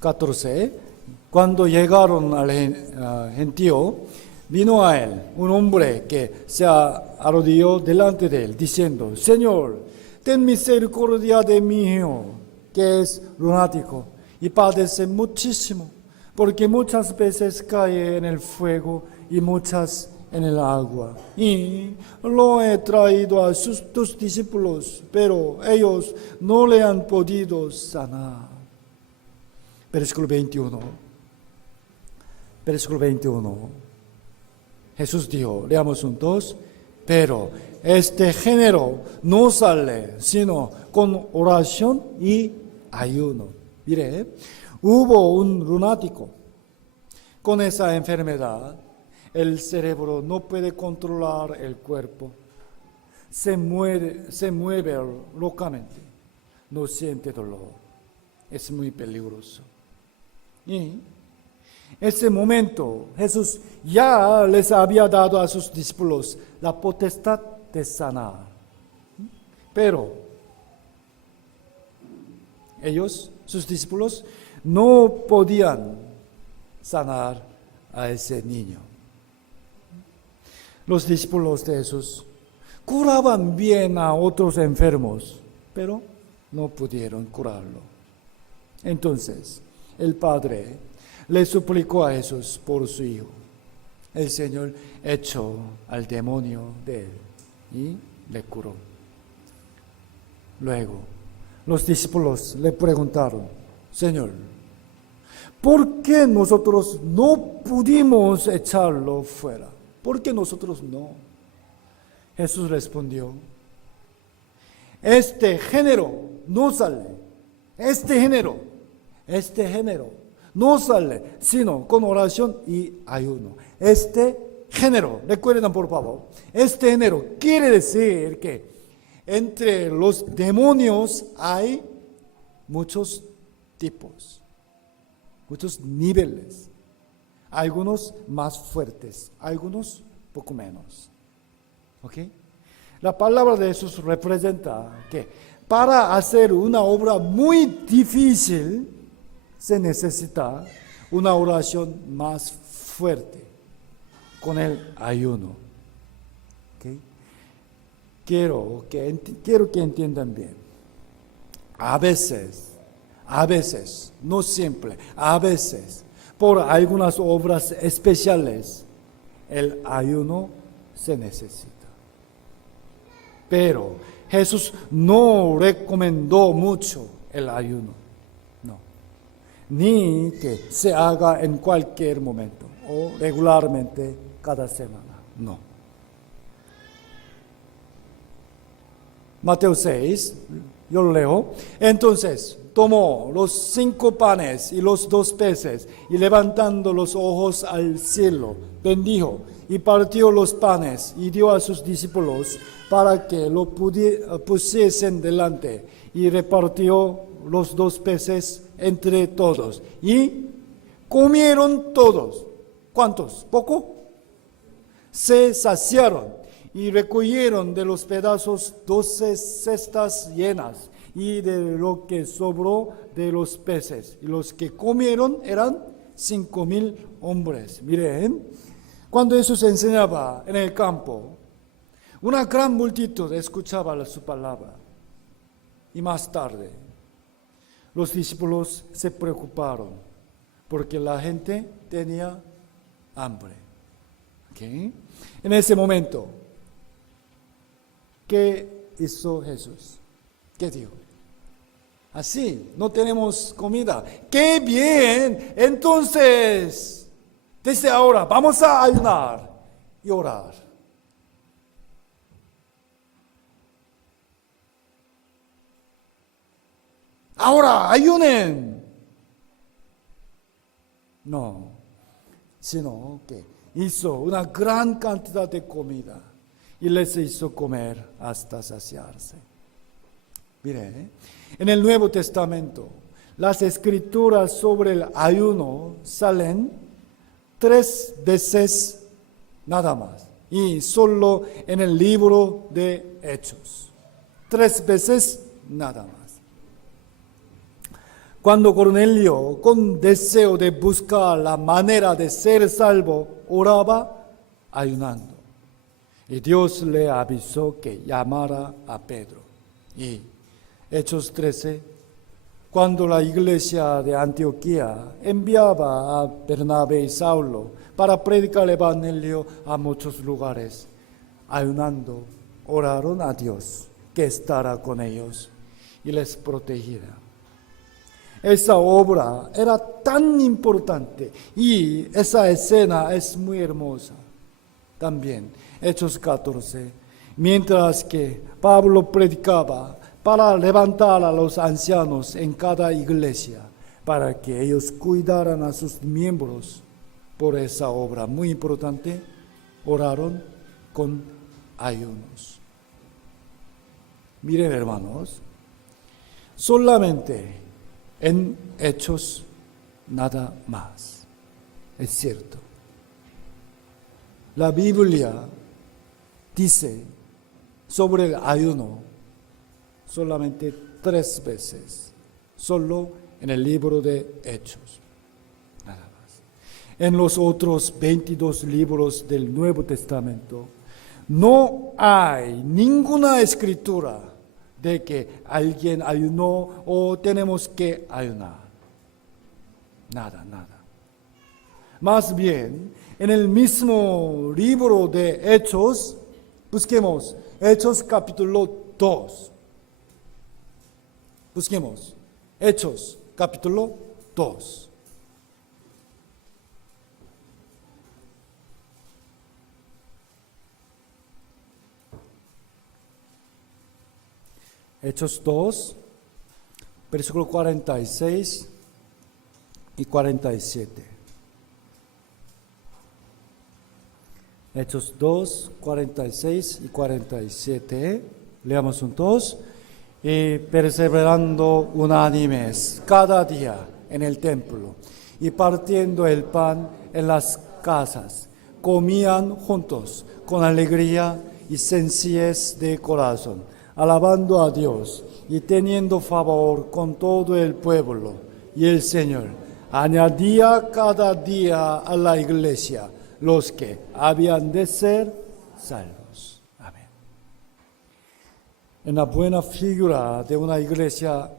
14. Cuando llegaron al gentío, vino a él un hombre que se arrodilló delante de él, diciendo: Señor, ten misericordia de mi hijo, que es lunático y padece muchísimo, porque muchas veces cae en el fuego y muchas en el agua. Y lo he traído a tus discípulos, pero ellos no le han podido sanar. Versículo 21. Jesús dijo, leamos juntos: pero este género no sale sino con oración y ayuno. Mire, hubo un lunático con esa enfermedad. El cerebro no puede controlar el cuerpo. Se mueve locamente. No siente dolor. Es muy peligroso. Y ese momento Jesús ya les había dado a sus discípulos la potestad de sanar. Pero ellos, sus discípulos, no podían sanar a ese niño. Los discípulos de Jesús curaban bien a otros enfermos, pero no pudieron curarlo. Entonces, el Padre le suplicó a Jesús por su hijo. El Señor echó al demonio de él y le curó. Luego, los discípulos le preguntaron: Señor, ¿por qué nosotros no pudimos echarlo fuera? ¿Por qué nosotros no? Jesús respondió: este género no sale. Este género no sale sino con oración y ayuno. Este género, recuerden por favor, este género quiere decir que entre los demonios hay muchos tipos, muchos niveles. Algunos más fuertes, algunos poco menos. ¿Ok? La palabra de Jesús representa que para hacer una obra muy difícil se necesita una oración más fuerte con el ayuno. ¿Ok? Quiero que entiendan bien. A veces, no siempre, a veces, por algunas obras especiales, el ayuno se necesita. Pero Jesús no recomendó mucho el ayuno, no. Ni que se haga en cualquier momento o regularmente cada semana, no. Mateo 6, yo lo leo. Entonces tomó los 5 panes y los 2 peces, y levantando los ojos al cielo, bendijo y partió los panes y dio a sus discípulos para que lo pusiesen delante, y repartió los 2 peces entre todos. Y comieron todos. ¿Cuántos? ¿Poco? Se saciaron y recogieron de los pedazos 12 cestas llenas, y de lo que sobró de los peces. Y los que comieron eran 5,000 hombres. Miren, cuando Jesús enseñaba en el campo, una gran multitud escuchaba su palabra. Y más tarde, los discípulos se preocuparon porque la gente tenía hambre. ¿Okay? En ese momento, ¿qué hizo Jesús? ¿Qué dijo? Así, no tenemos comida. ¡Qué bien! Entonces, desde ahora vamos a ayunar y orar. Ahora, ayunen. No, sino que hizo una gran cantidad de comida y les hizo comer hasta saciarse. Mire, en el Nuevo Testamento, las escrituras sobre el ayuno salen 3 veces nada más, y solo en el libro de Hechos. 3 veces nada más. Cuando Cornelio, con deseo de buscar la manera de ser salvo, oraba ayunando. Y Dios le avisó que llamara a Pedro. Y Hechos 13, cuando la iglesia de Antioquía enviaba a Bernabé y Saulo para predicar el evangelio a muchos lugares, ayunando, oraron a Dios que estará con ellos y les protegiera. Esa obra era tan importante y esa escena es muy hermosa. También, Hechos 14, mientras que Pablo predicaba para levantar a los ancianos en cada iglesia, para que ellos cuidaran a sus miembros por esa obra muy importante, oraron con ayunos. Miren, hermanos, solamente en Hechos nada más. Es cierto. La Biblia dice sobre el ayuno solamente 3 veces, solo en el libro de Hechos. Nada más. En los otros 22 libros del Nuevo Testamento no hay ninguna escritura de que alguien ayunó o tenemos que ayunar. Nada. Más bien, en el mismo libro de Hechos, busquemos Hechos capítulo 2. Busquemos Hechos capítulo 2. Hechos 2, versículo 46 y 47. Hechos 2, 46 y 47. Leamos juntos. Y perseverando unánimes cada día en el templo y partiendo el pan en las casas, comían juntos con alegría y sencillez de corazón, alabando a Dios y teniendo favor con todo el pueblo. Y el Señor añadía cada día a la iglesia los que habían de ser salvos. Amén. En la buena figura de una iglesia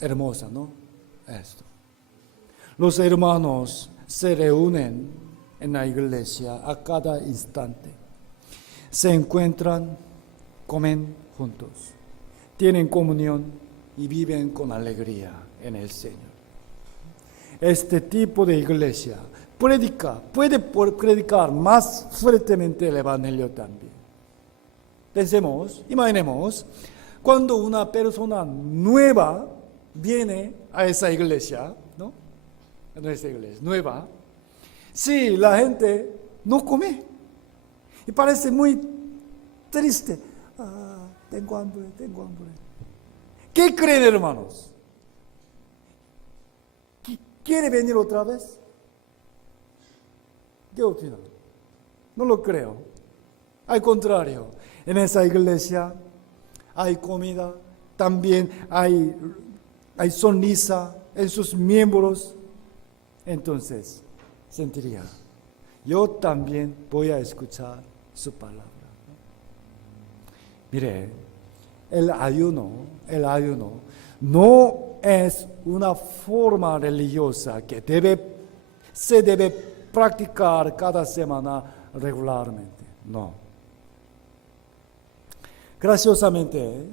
hermosa, ¿no? Esto. Los hermanos se reúnen en la iglesia a cada instante. Se encuentran, comen juntos, tienen comunión y viven con alegría en el Señor. Este tipo de iglesia puede predicar más fuertemente el evangelio también. Pensemos, imaginemos, cuando una persona nueva viene a esa iglesia, ¿no? A nuestra iglesia nueva, si la gente no come y parece muy triste, tengo hambre. ¿Qué creen, hermanos? ¿Quiere venir otra vez? ¿Qué opinan? No lo creo. Al contrario, en esa iglesia hay comida, también hay sonrisa en sus miembros, entonces sentiría, yo también voy a escuchar su palabra. Mire, el ayuno no es una forma religiosa que se debe practicar cada semana regularmente. No. Graciosamente,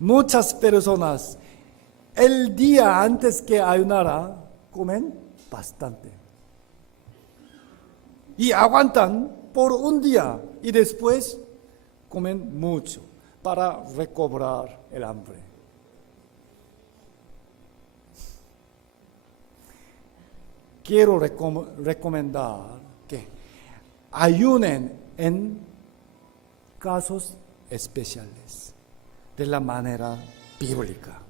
muchas personas el día antes que ayunara comen bastante. Y aguantan por un día y después comen mucho para recobrar el hambre. Quiero recomendar que ayunen en casos especiales, de la manera bíblica.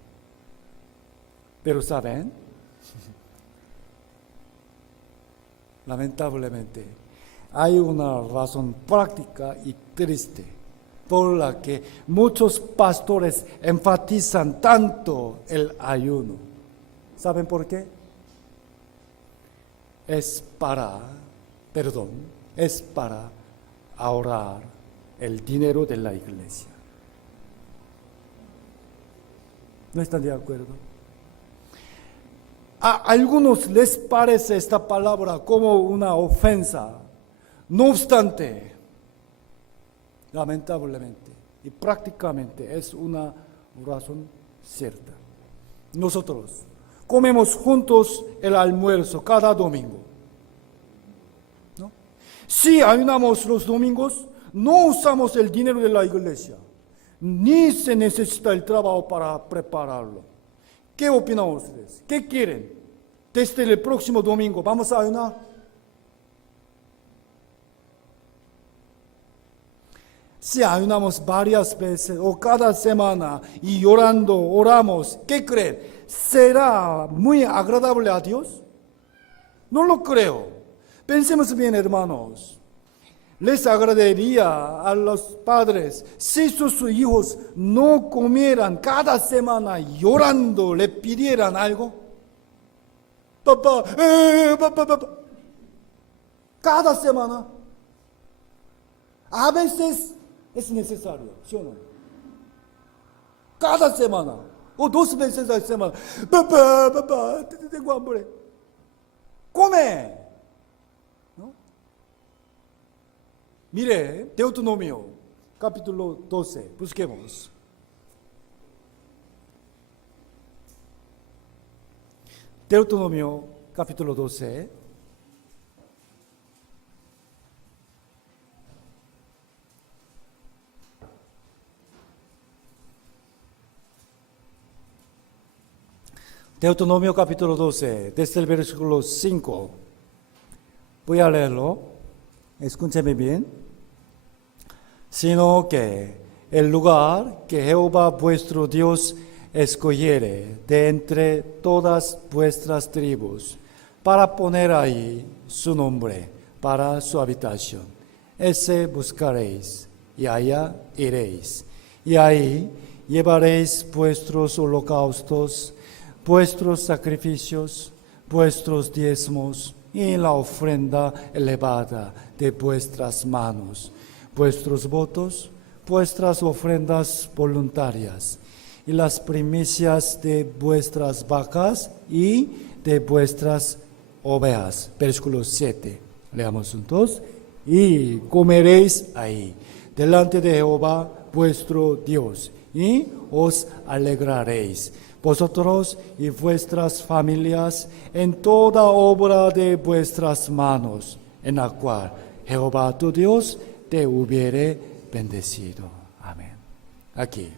Pero ¿saben? Lamentablemente, hay una razón práctica y triste por la que muchos pastores enfatizan tanto el ayuno. ¿Saben por qué? Es para ahorrar el dinero de la iglesia. ¿No están de acuerdo? A algunos les parece esta palabra como una ofensa. No obstante, lamentablemente y prácticamente es una razón cierta. Nosotros comemos juntos el almuerzo cada domingo, ¿no? Si ayunamos los domingos, no usamos el dinero de la iglesia, ni se necesita el trabajo para prepararlo. ¿Qué opinan ustedes? ¿Qué quieren? Desde el próximo domingo, ¿vamos a ayunar? Si ayunamos varias veces o cada semana y llorando oramos, ¿qué creen? ¿Será muy agradable a Dios? No lo creo. Pensemos bien, hermanos. Les agradaría a los padres si sus hijos no comieran cada semana llorando, le pidieran algo. Papá, papá. Cada semana. A veces es necesario, ¿sí o no? Cada semana, o 2 veces a la semana. Papá, tengo hambre. Come. ¿No? Mire, Deuteronomio, capítulo 12, busquemos. Deuteronomio, capítulo 12. Deuteronomio capítulo 12, desde el versículo 5. Voy a leerlo. Escúcheme bien. Sino que el lugar que Jehová vuestro Dios escogiere de entre todas vuestras tribus, para poner ahí su nombre para su habitación, ese buscaréis, y allá iréis. Y ahí llevaréis vuestros holocaustos, vuestros sacrificios, vuestros diezmos y la ofrenda elevada de vuestras manos, vuestros votos, vuestras ofrendas voluntarias y las primicias de vuestras vacas y de vuestras ovejas. Versículo 7. Leamos juntos. Y comeréis ahí, delante de Jehová vuestro Dios, y os alegraréis vosotros y vuestras familias en toda obra de vuestras manos, en la cual Jehová tu Dios te hubiere bendecido. Amén. Aquí,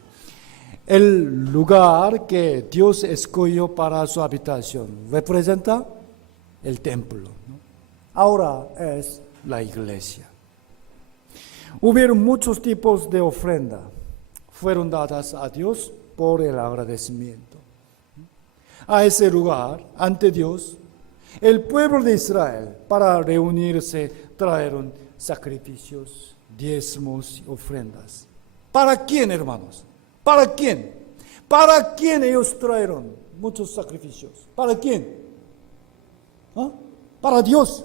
el lugar que Dios escogió para su habitación representa el templo, ¿no? Ahora es la iglesia. Hubieron muchos tipos de ofrenda, fueron dadas a Dios por el agradecimiento. A ese lugar, ante Dios, el pueblo de Israel, para reunirse, trajeron sacrificios, diezmos y ofrendas. ¿Para quién, hermanos? ¿Para quién? ¿Para quién ellos trajeron muchos sacrificios? ¿Para quién? Para Dios.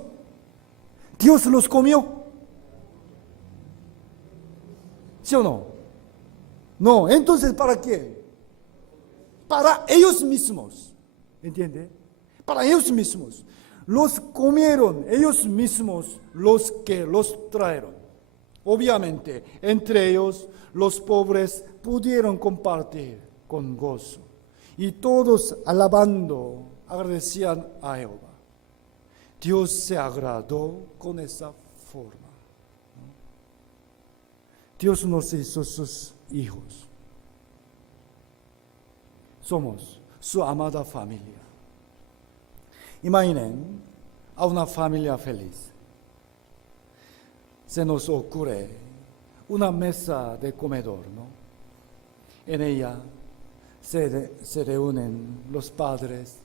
Dios los comió. ¿Sí o no? No, entonces ¿para qué? Para ellos mismos. ¿Entiende? Para ellos mismos. Los comieron ellos mismos los que los trajeron. Obviamente, entre ellos los pobres pudieron compartir con gozo. Y todos alabando, agradecían a Jehová. Dios se agradó con esa forma. Dios nos hizo sus hijos. Somos su amada familia. Imaginen a una familia feliz. Se nos ocurre una mesa de comedor, ¿no? En ella se reúnen los padres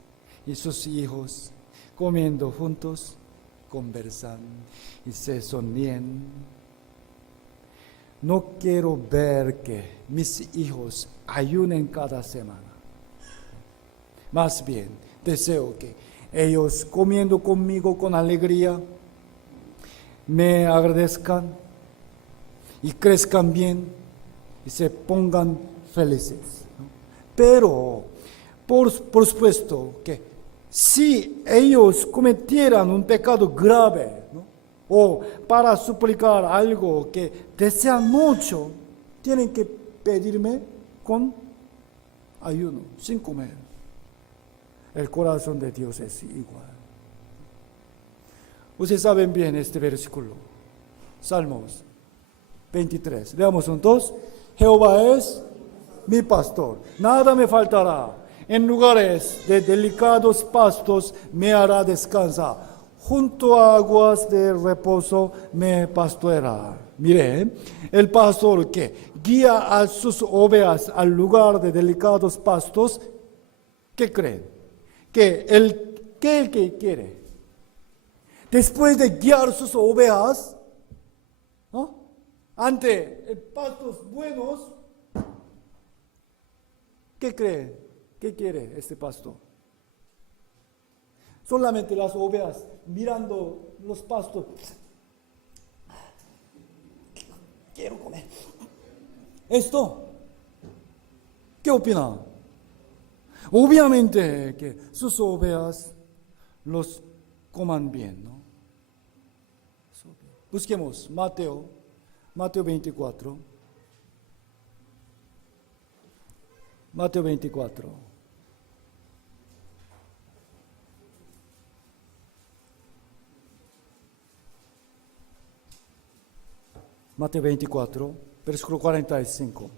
y sus hijos comiendo juntos, conversan y se sonríen. No quiero ver que mis hijos ayunen cada semana. Más bien, deseo que ellos comiendo conmigo con alegría me agradezcan y crezcan bien y se pongan felices, ¿no? Pero, por supuesto, que si ellos cometieran un pecado grave, ¿no? O para suplicar algo que desean mucho, tienen que pedirme con ayuno, sin comer. El corazón de Dios es igual. Ustedes saben bien este versículo. Salmos 23. Leamos juntos. Jehová es mi pastor, nada me faltará. En lugares de delicados pastos me hará descansar. Junto a aguas de reposo me pastoreará. Mire, el pastor que guía a sus ovejas al lugar de delicados pastos, ¿qué creen? Que el que quiere, después de guiar sus ovejas, ¿no?, ante pastos buenos, ¿qué cree? ¿Qué quiere este pastor? Solamente las ovejas mirando los pastos. Quiero comer. ¿Esto? ¿Qué opina? Obviamente que sus ovejas los coman bien, ¿no? Busquemos Mateo 24. Mateo 24. Mateo 24, versículo 45.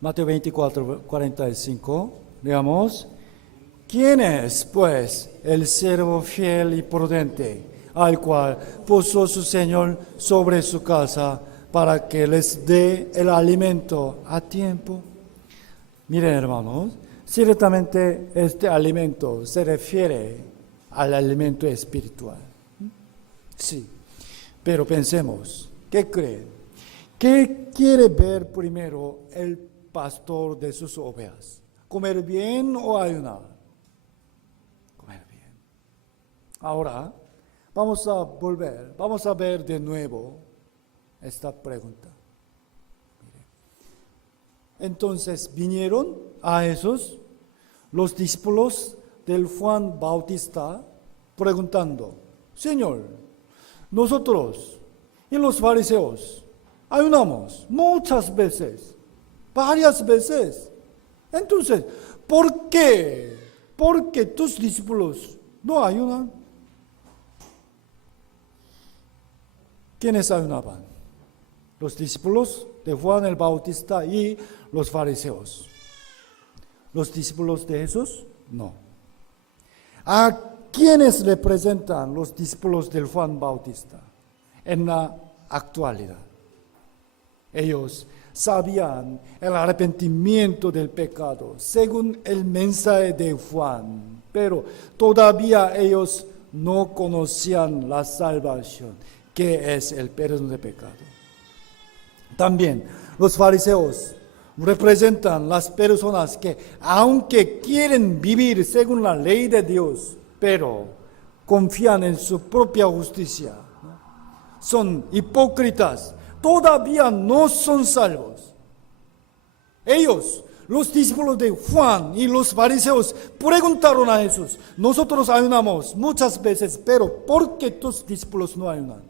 Mateo 24, 45. Leamos. ¿Quién es, pues, el siervo fiel y prudente, al cual puso su Señor sobre su casa para que les dé el alimento a tiempo? Miren, hermanos, ciertamente este alimento se refiere al alimento espiritual. Sí, pero pensemos, ¿qué creen? ¿Qué quiere ver primero el pastor de sus ovejas? ¿Comer bien o ayunar? Comer bien. Ahora, vamos a ver de nuevo esta pregunta. Entonces vinieron a Jesús los discípulos del Juan Bautista preguntando: Señor, nosotros y los fariseos ayunamos muchas veces, varias veces. Entonces, ¿por qué tus discípulos no ayunan? ¿Quiénes ayunaban? Los discípulos de Juan el Bautista y los fariseos. ¿Los discípulos de Jesús? No. ¿A quiénes representan los discípulos del Juan Bautista en la actualidad? Ellos sabían el arrepentimiento del pecado según el mensaje de Juan, pero todavía ellos no conocían la salvación, que es el perdón de pecado. También los fariseos representan las personas que, aunque quieren vivir según la ley de Dios, pero confían en su propia justicia, son hipócritas, todavía no son salvos. Ellos, los discípulos de Juan y los fariseos, preguntaron a Jesús: nosotros ayunamos muchas veces, pero ¿por qué tus discípulos no ayunan?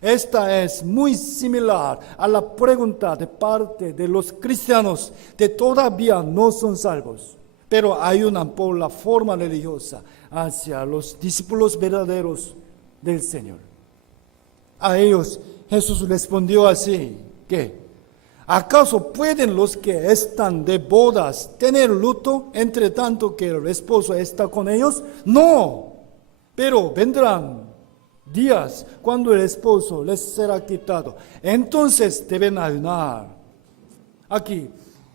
Esta es muy similar a la pregunta de parte de los cristianos que todavía no son salvos, pero ayunan por la forma religiosa hacia los discípulos verdaderos del Señor. A ellos Jesús respondió así, que ¿acaso pueden los que están de bodas tener luto entre tanto que el esposo está con ellos? No, pero vendrán días cuando el esposo les será quitado. Entonces deben ayunar. Aquí,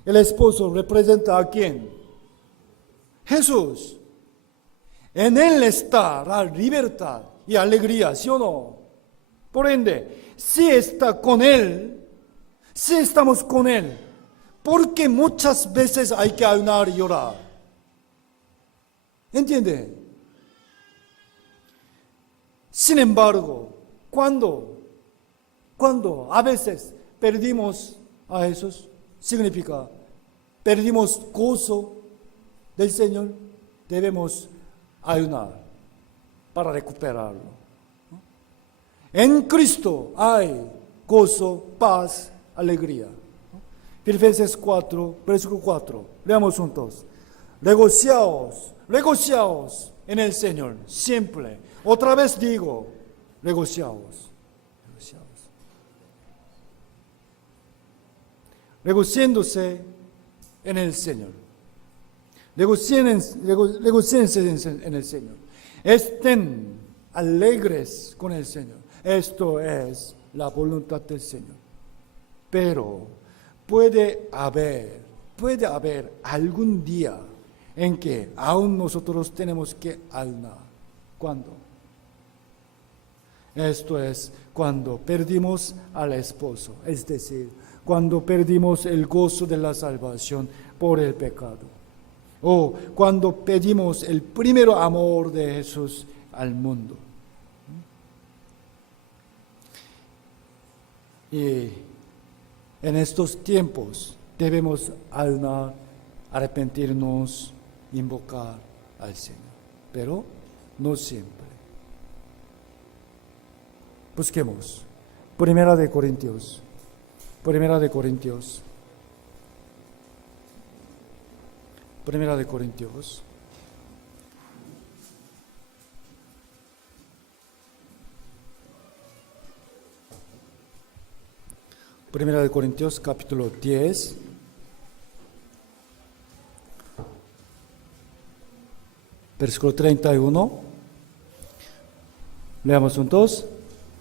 el esposo representa ¿a quién? Jesús. En Él está la libertad y alegría, ¿sí o no? Por ende, si está con Él, si estamos con Él, porque muchas veces hay que ayunar y llorar. ¿Entiende? Sin embargo, cuando a veces perdimos a Jesús, significa perdimos gozo del Señor, debemos ayunar para recuperarlo. En Cristo hay gozo, paz, alegría. Filipenses 4, versículo 4. Leamos juntos. Regociaos en el Señor, siempre. Otra vez digo, regociaos. Regociándose en el Señor. Regocíense en el Señor. Estén alegres con el Señor. Esto es la voluntad del Señor. Pero puede haber algún día en que aún nosotros tenemos que ayunar. ¿Cuándo? Esto es cuando perdimos al esposo, es decir, cuando perdimos el gozo de la salvación por el pecado, o cuando pedimos el primer amor de Jesús al mundo. Y en estos tiempos debemos ayunar, arrepentirnos, invocar al Señor, pero no siempre. Busquemos Primera de Corintios. Primera de Corintios. Primera de Corintios, capítulo 10. Versículo 31. Leamos juntos.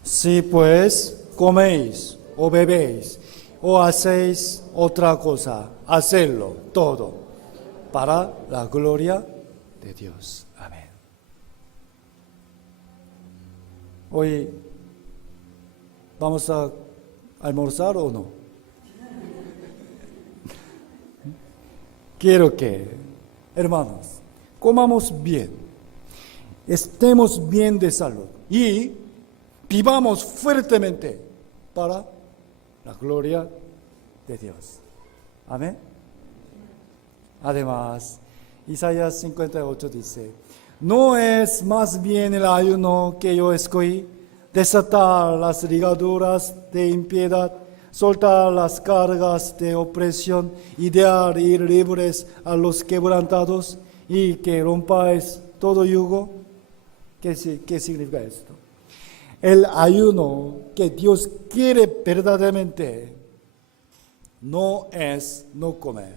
Si pues coméis o bebéis o hacéis otra cosa, hacedlo todo para la gloria de Dios. Amén. Hoy vamos a almorzar o no. Quiero que, hermanos, comamos bien, estemos bien de salud y vivamos fuertemente para la gloria de Dios. Amén. Además, Isaías 58 dice: ¿no es más bien el ayuno que yo escogí, desatar las ligaduras de impiedad, soltar las cargas de opresión y dar ir libres a los quebrantados, y que rompáis todo yugo? ¿Qué significa esto? El ayuno que Dios quiere verdaderamente no es no comer,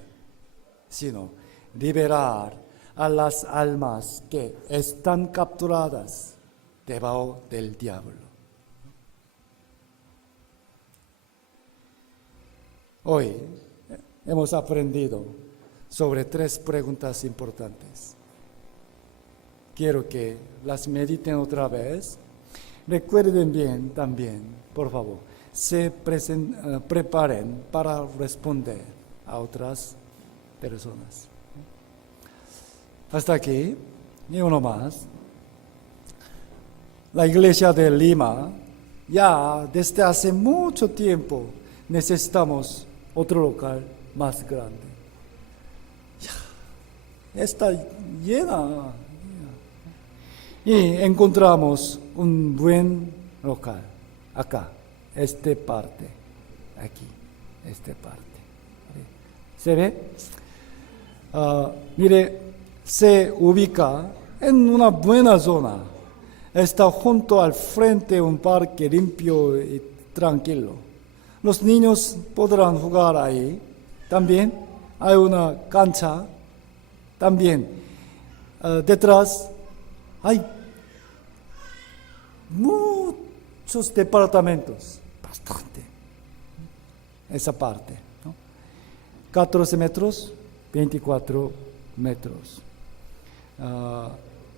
sino liberar a las almas que están capturadas debajo del diablo. Hoy hemos aprendido sobre 3 preguntas importantes. Quiero que las mediten otra vez. Recuerden bien también, por favor, se preparen para responder a otras personas. Hasta aquí, y uno más. La iglesia de Lima, ya desde hace mucho tiempo necesitamos otro local más grande. Ya, está llena. Y encontramos un buen local, acá, esta parte, aquí, esta parte. ¿Se ve? Mire, se ubica en una buena zona. Está junto al frente un parque limpio y tranquilo. Los niños podrán jugar ahí. También hay una cancha. También detrás hay muchos departamentos, bastante. Esa parte, ¿no? 14 metros, 24 metros.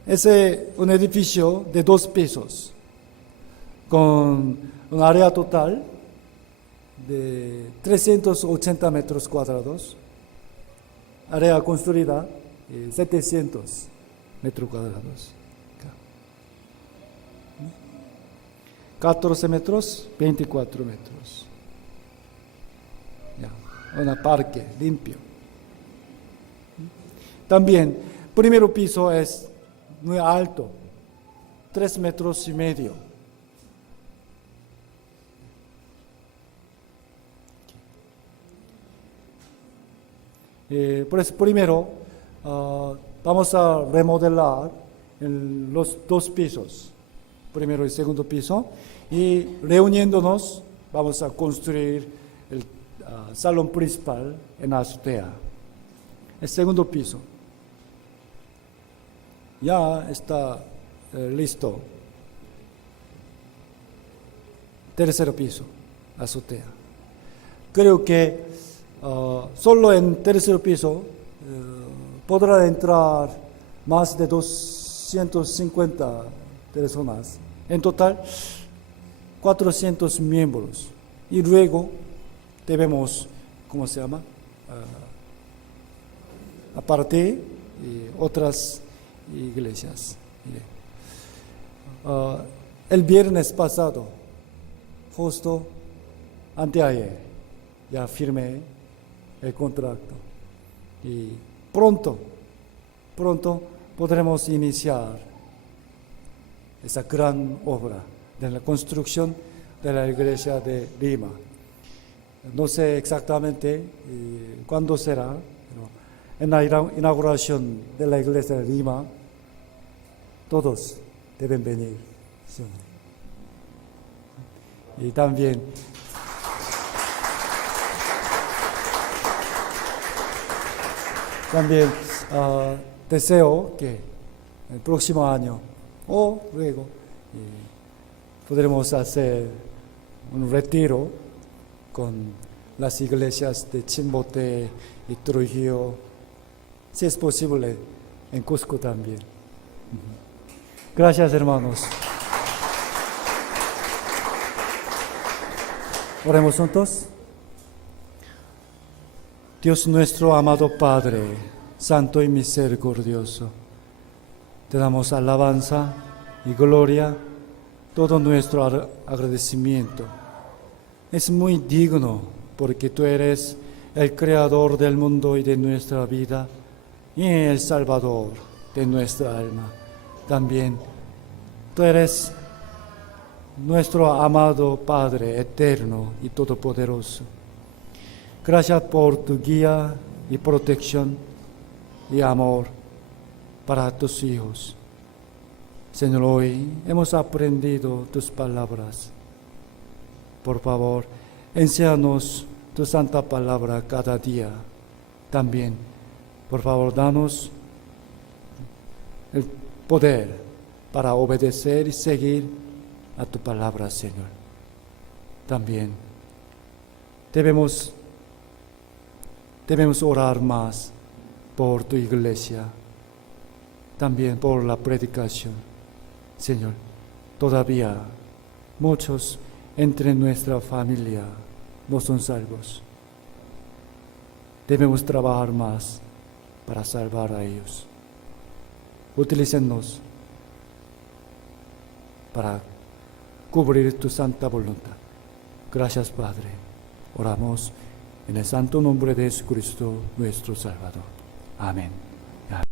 Es un edificio de 2 pisos, con un área total de 380 metros cuadrados, área construida 700 metros cuadrados. 14 metros, 24 metros. Ya, un parque limpio. También, primer piso es muy alto, 3 metros y medio. Por eso, primero, vamos a remodelar los 2 pisos, primero y segundo piso, y reuniéndonos vamos a construir el salón principal en la azotea. El segundo piso ya está listo. Tercer piso, azotea. Creo que solo en tercer piso podrá entrar más de 250 personas. En total, 400 miembros. Y luego debemos, ¿cómo se llama? Aparte, otras iglesias. El viernes pasado, justo anteayer, ya firmé el contrato. Y pronto podremos iniciar esa gran obra de la construcción de la iglesia de Lima. No sé exactamente cuándo será, pero en la inauguración de la iglesia de Lima, todos deben venir. ¿Sí? Y también deseo que el próximo año o luego podremos hacer un retiro con las iglesias de Chimbote y Trujillo, si es posible, en Cusco también. Gracias, hermanos. Oremos juntos. Dios nuestro amado Padre, santo y misericordioso, te damos alabanza y gloria, todo nuestro agradecimiento. Es muy digno porque tú eres el creador del mundo y de nuestra vida y el salvador de nuestra alma. También tú eres nuestro amado Padre eterno y todopoderoso. Gracias por tu guía y protección y amor para tus hijos. Señor, hoy hemos aprendido tus palabras. Por favor, enséñanos tu santa palabra cada día. También, por favor, danos el poder para obedecer y seguir a tu palabra, Señor. También debemos orar más por tu iglesia, también por la predicación. Señor, todavía muchos entre nuestra familia no son salvos. debemos trabajar más para salvar a ellos. Utilícenos para cubrir tu santa voluntad. Gracias, Padre. Oramos en el santo nombre de Jesucristo, nuestro Salvador. Amén.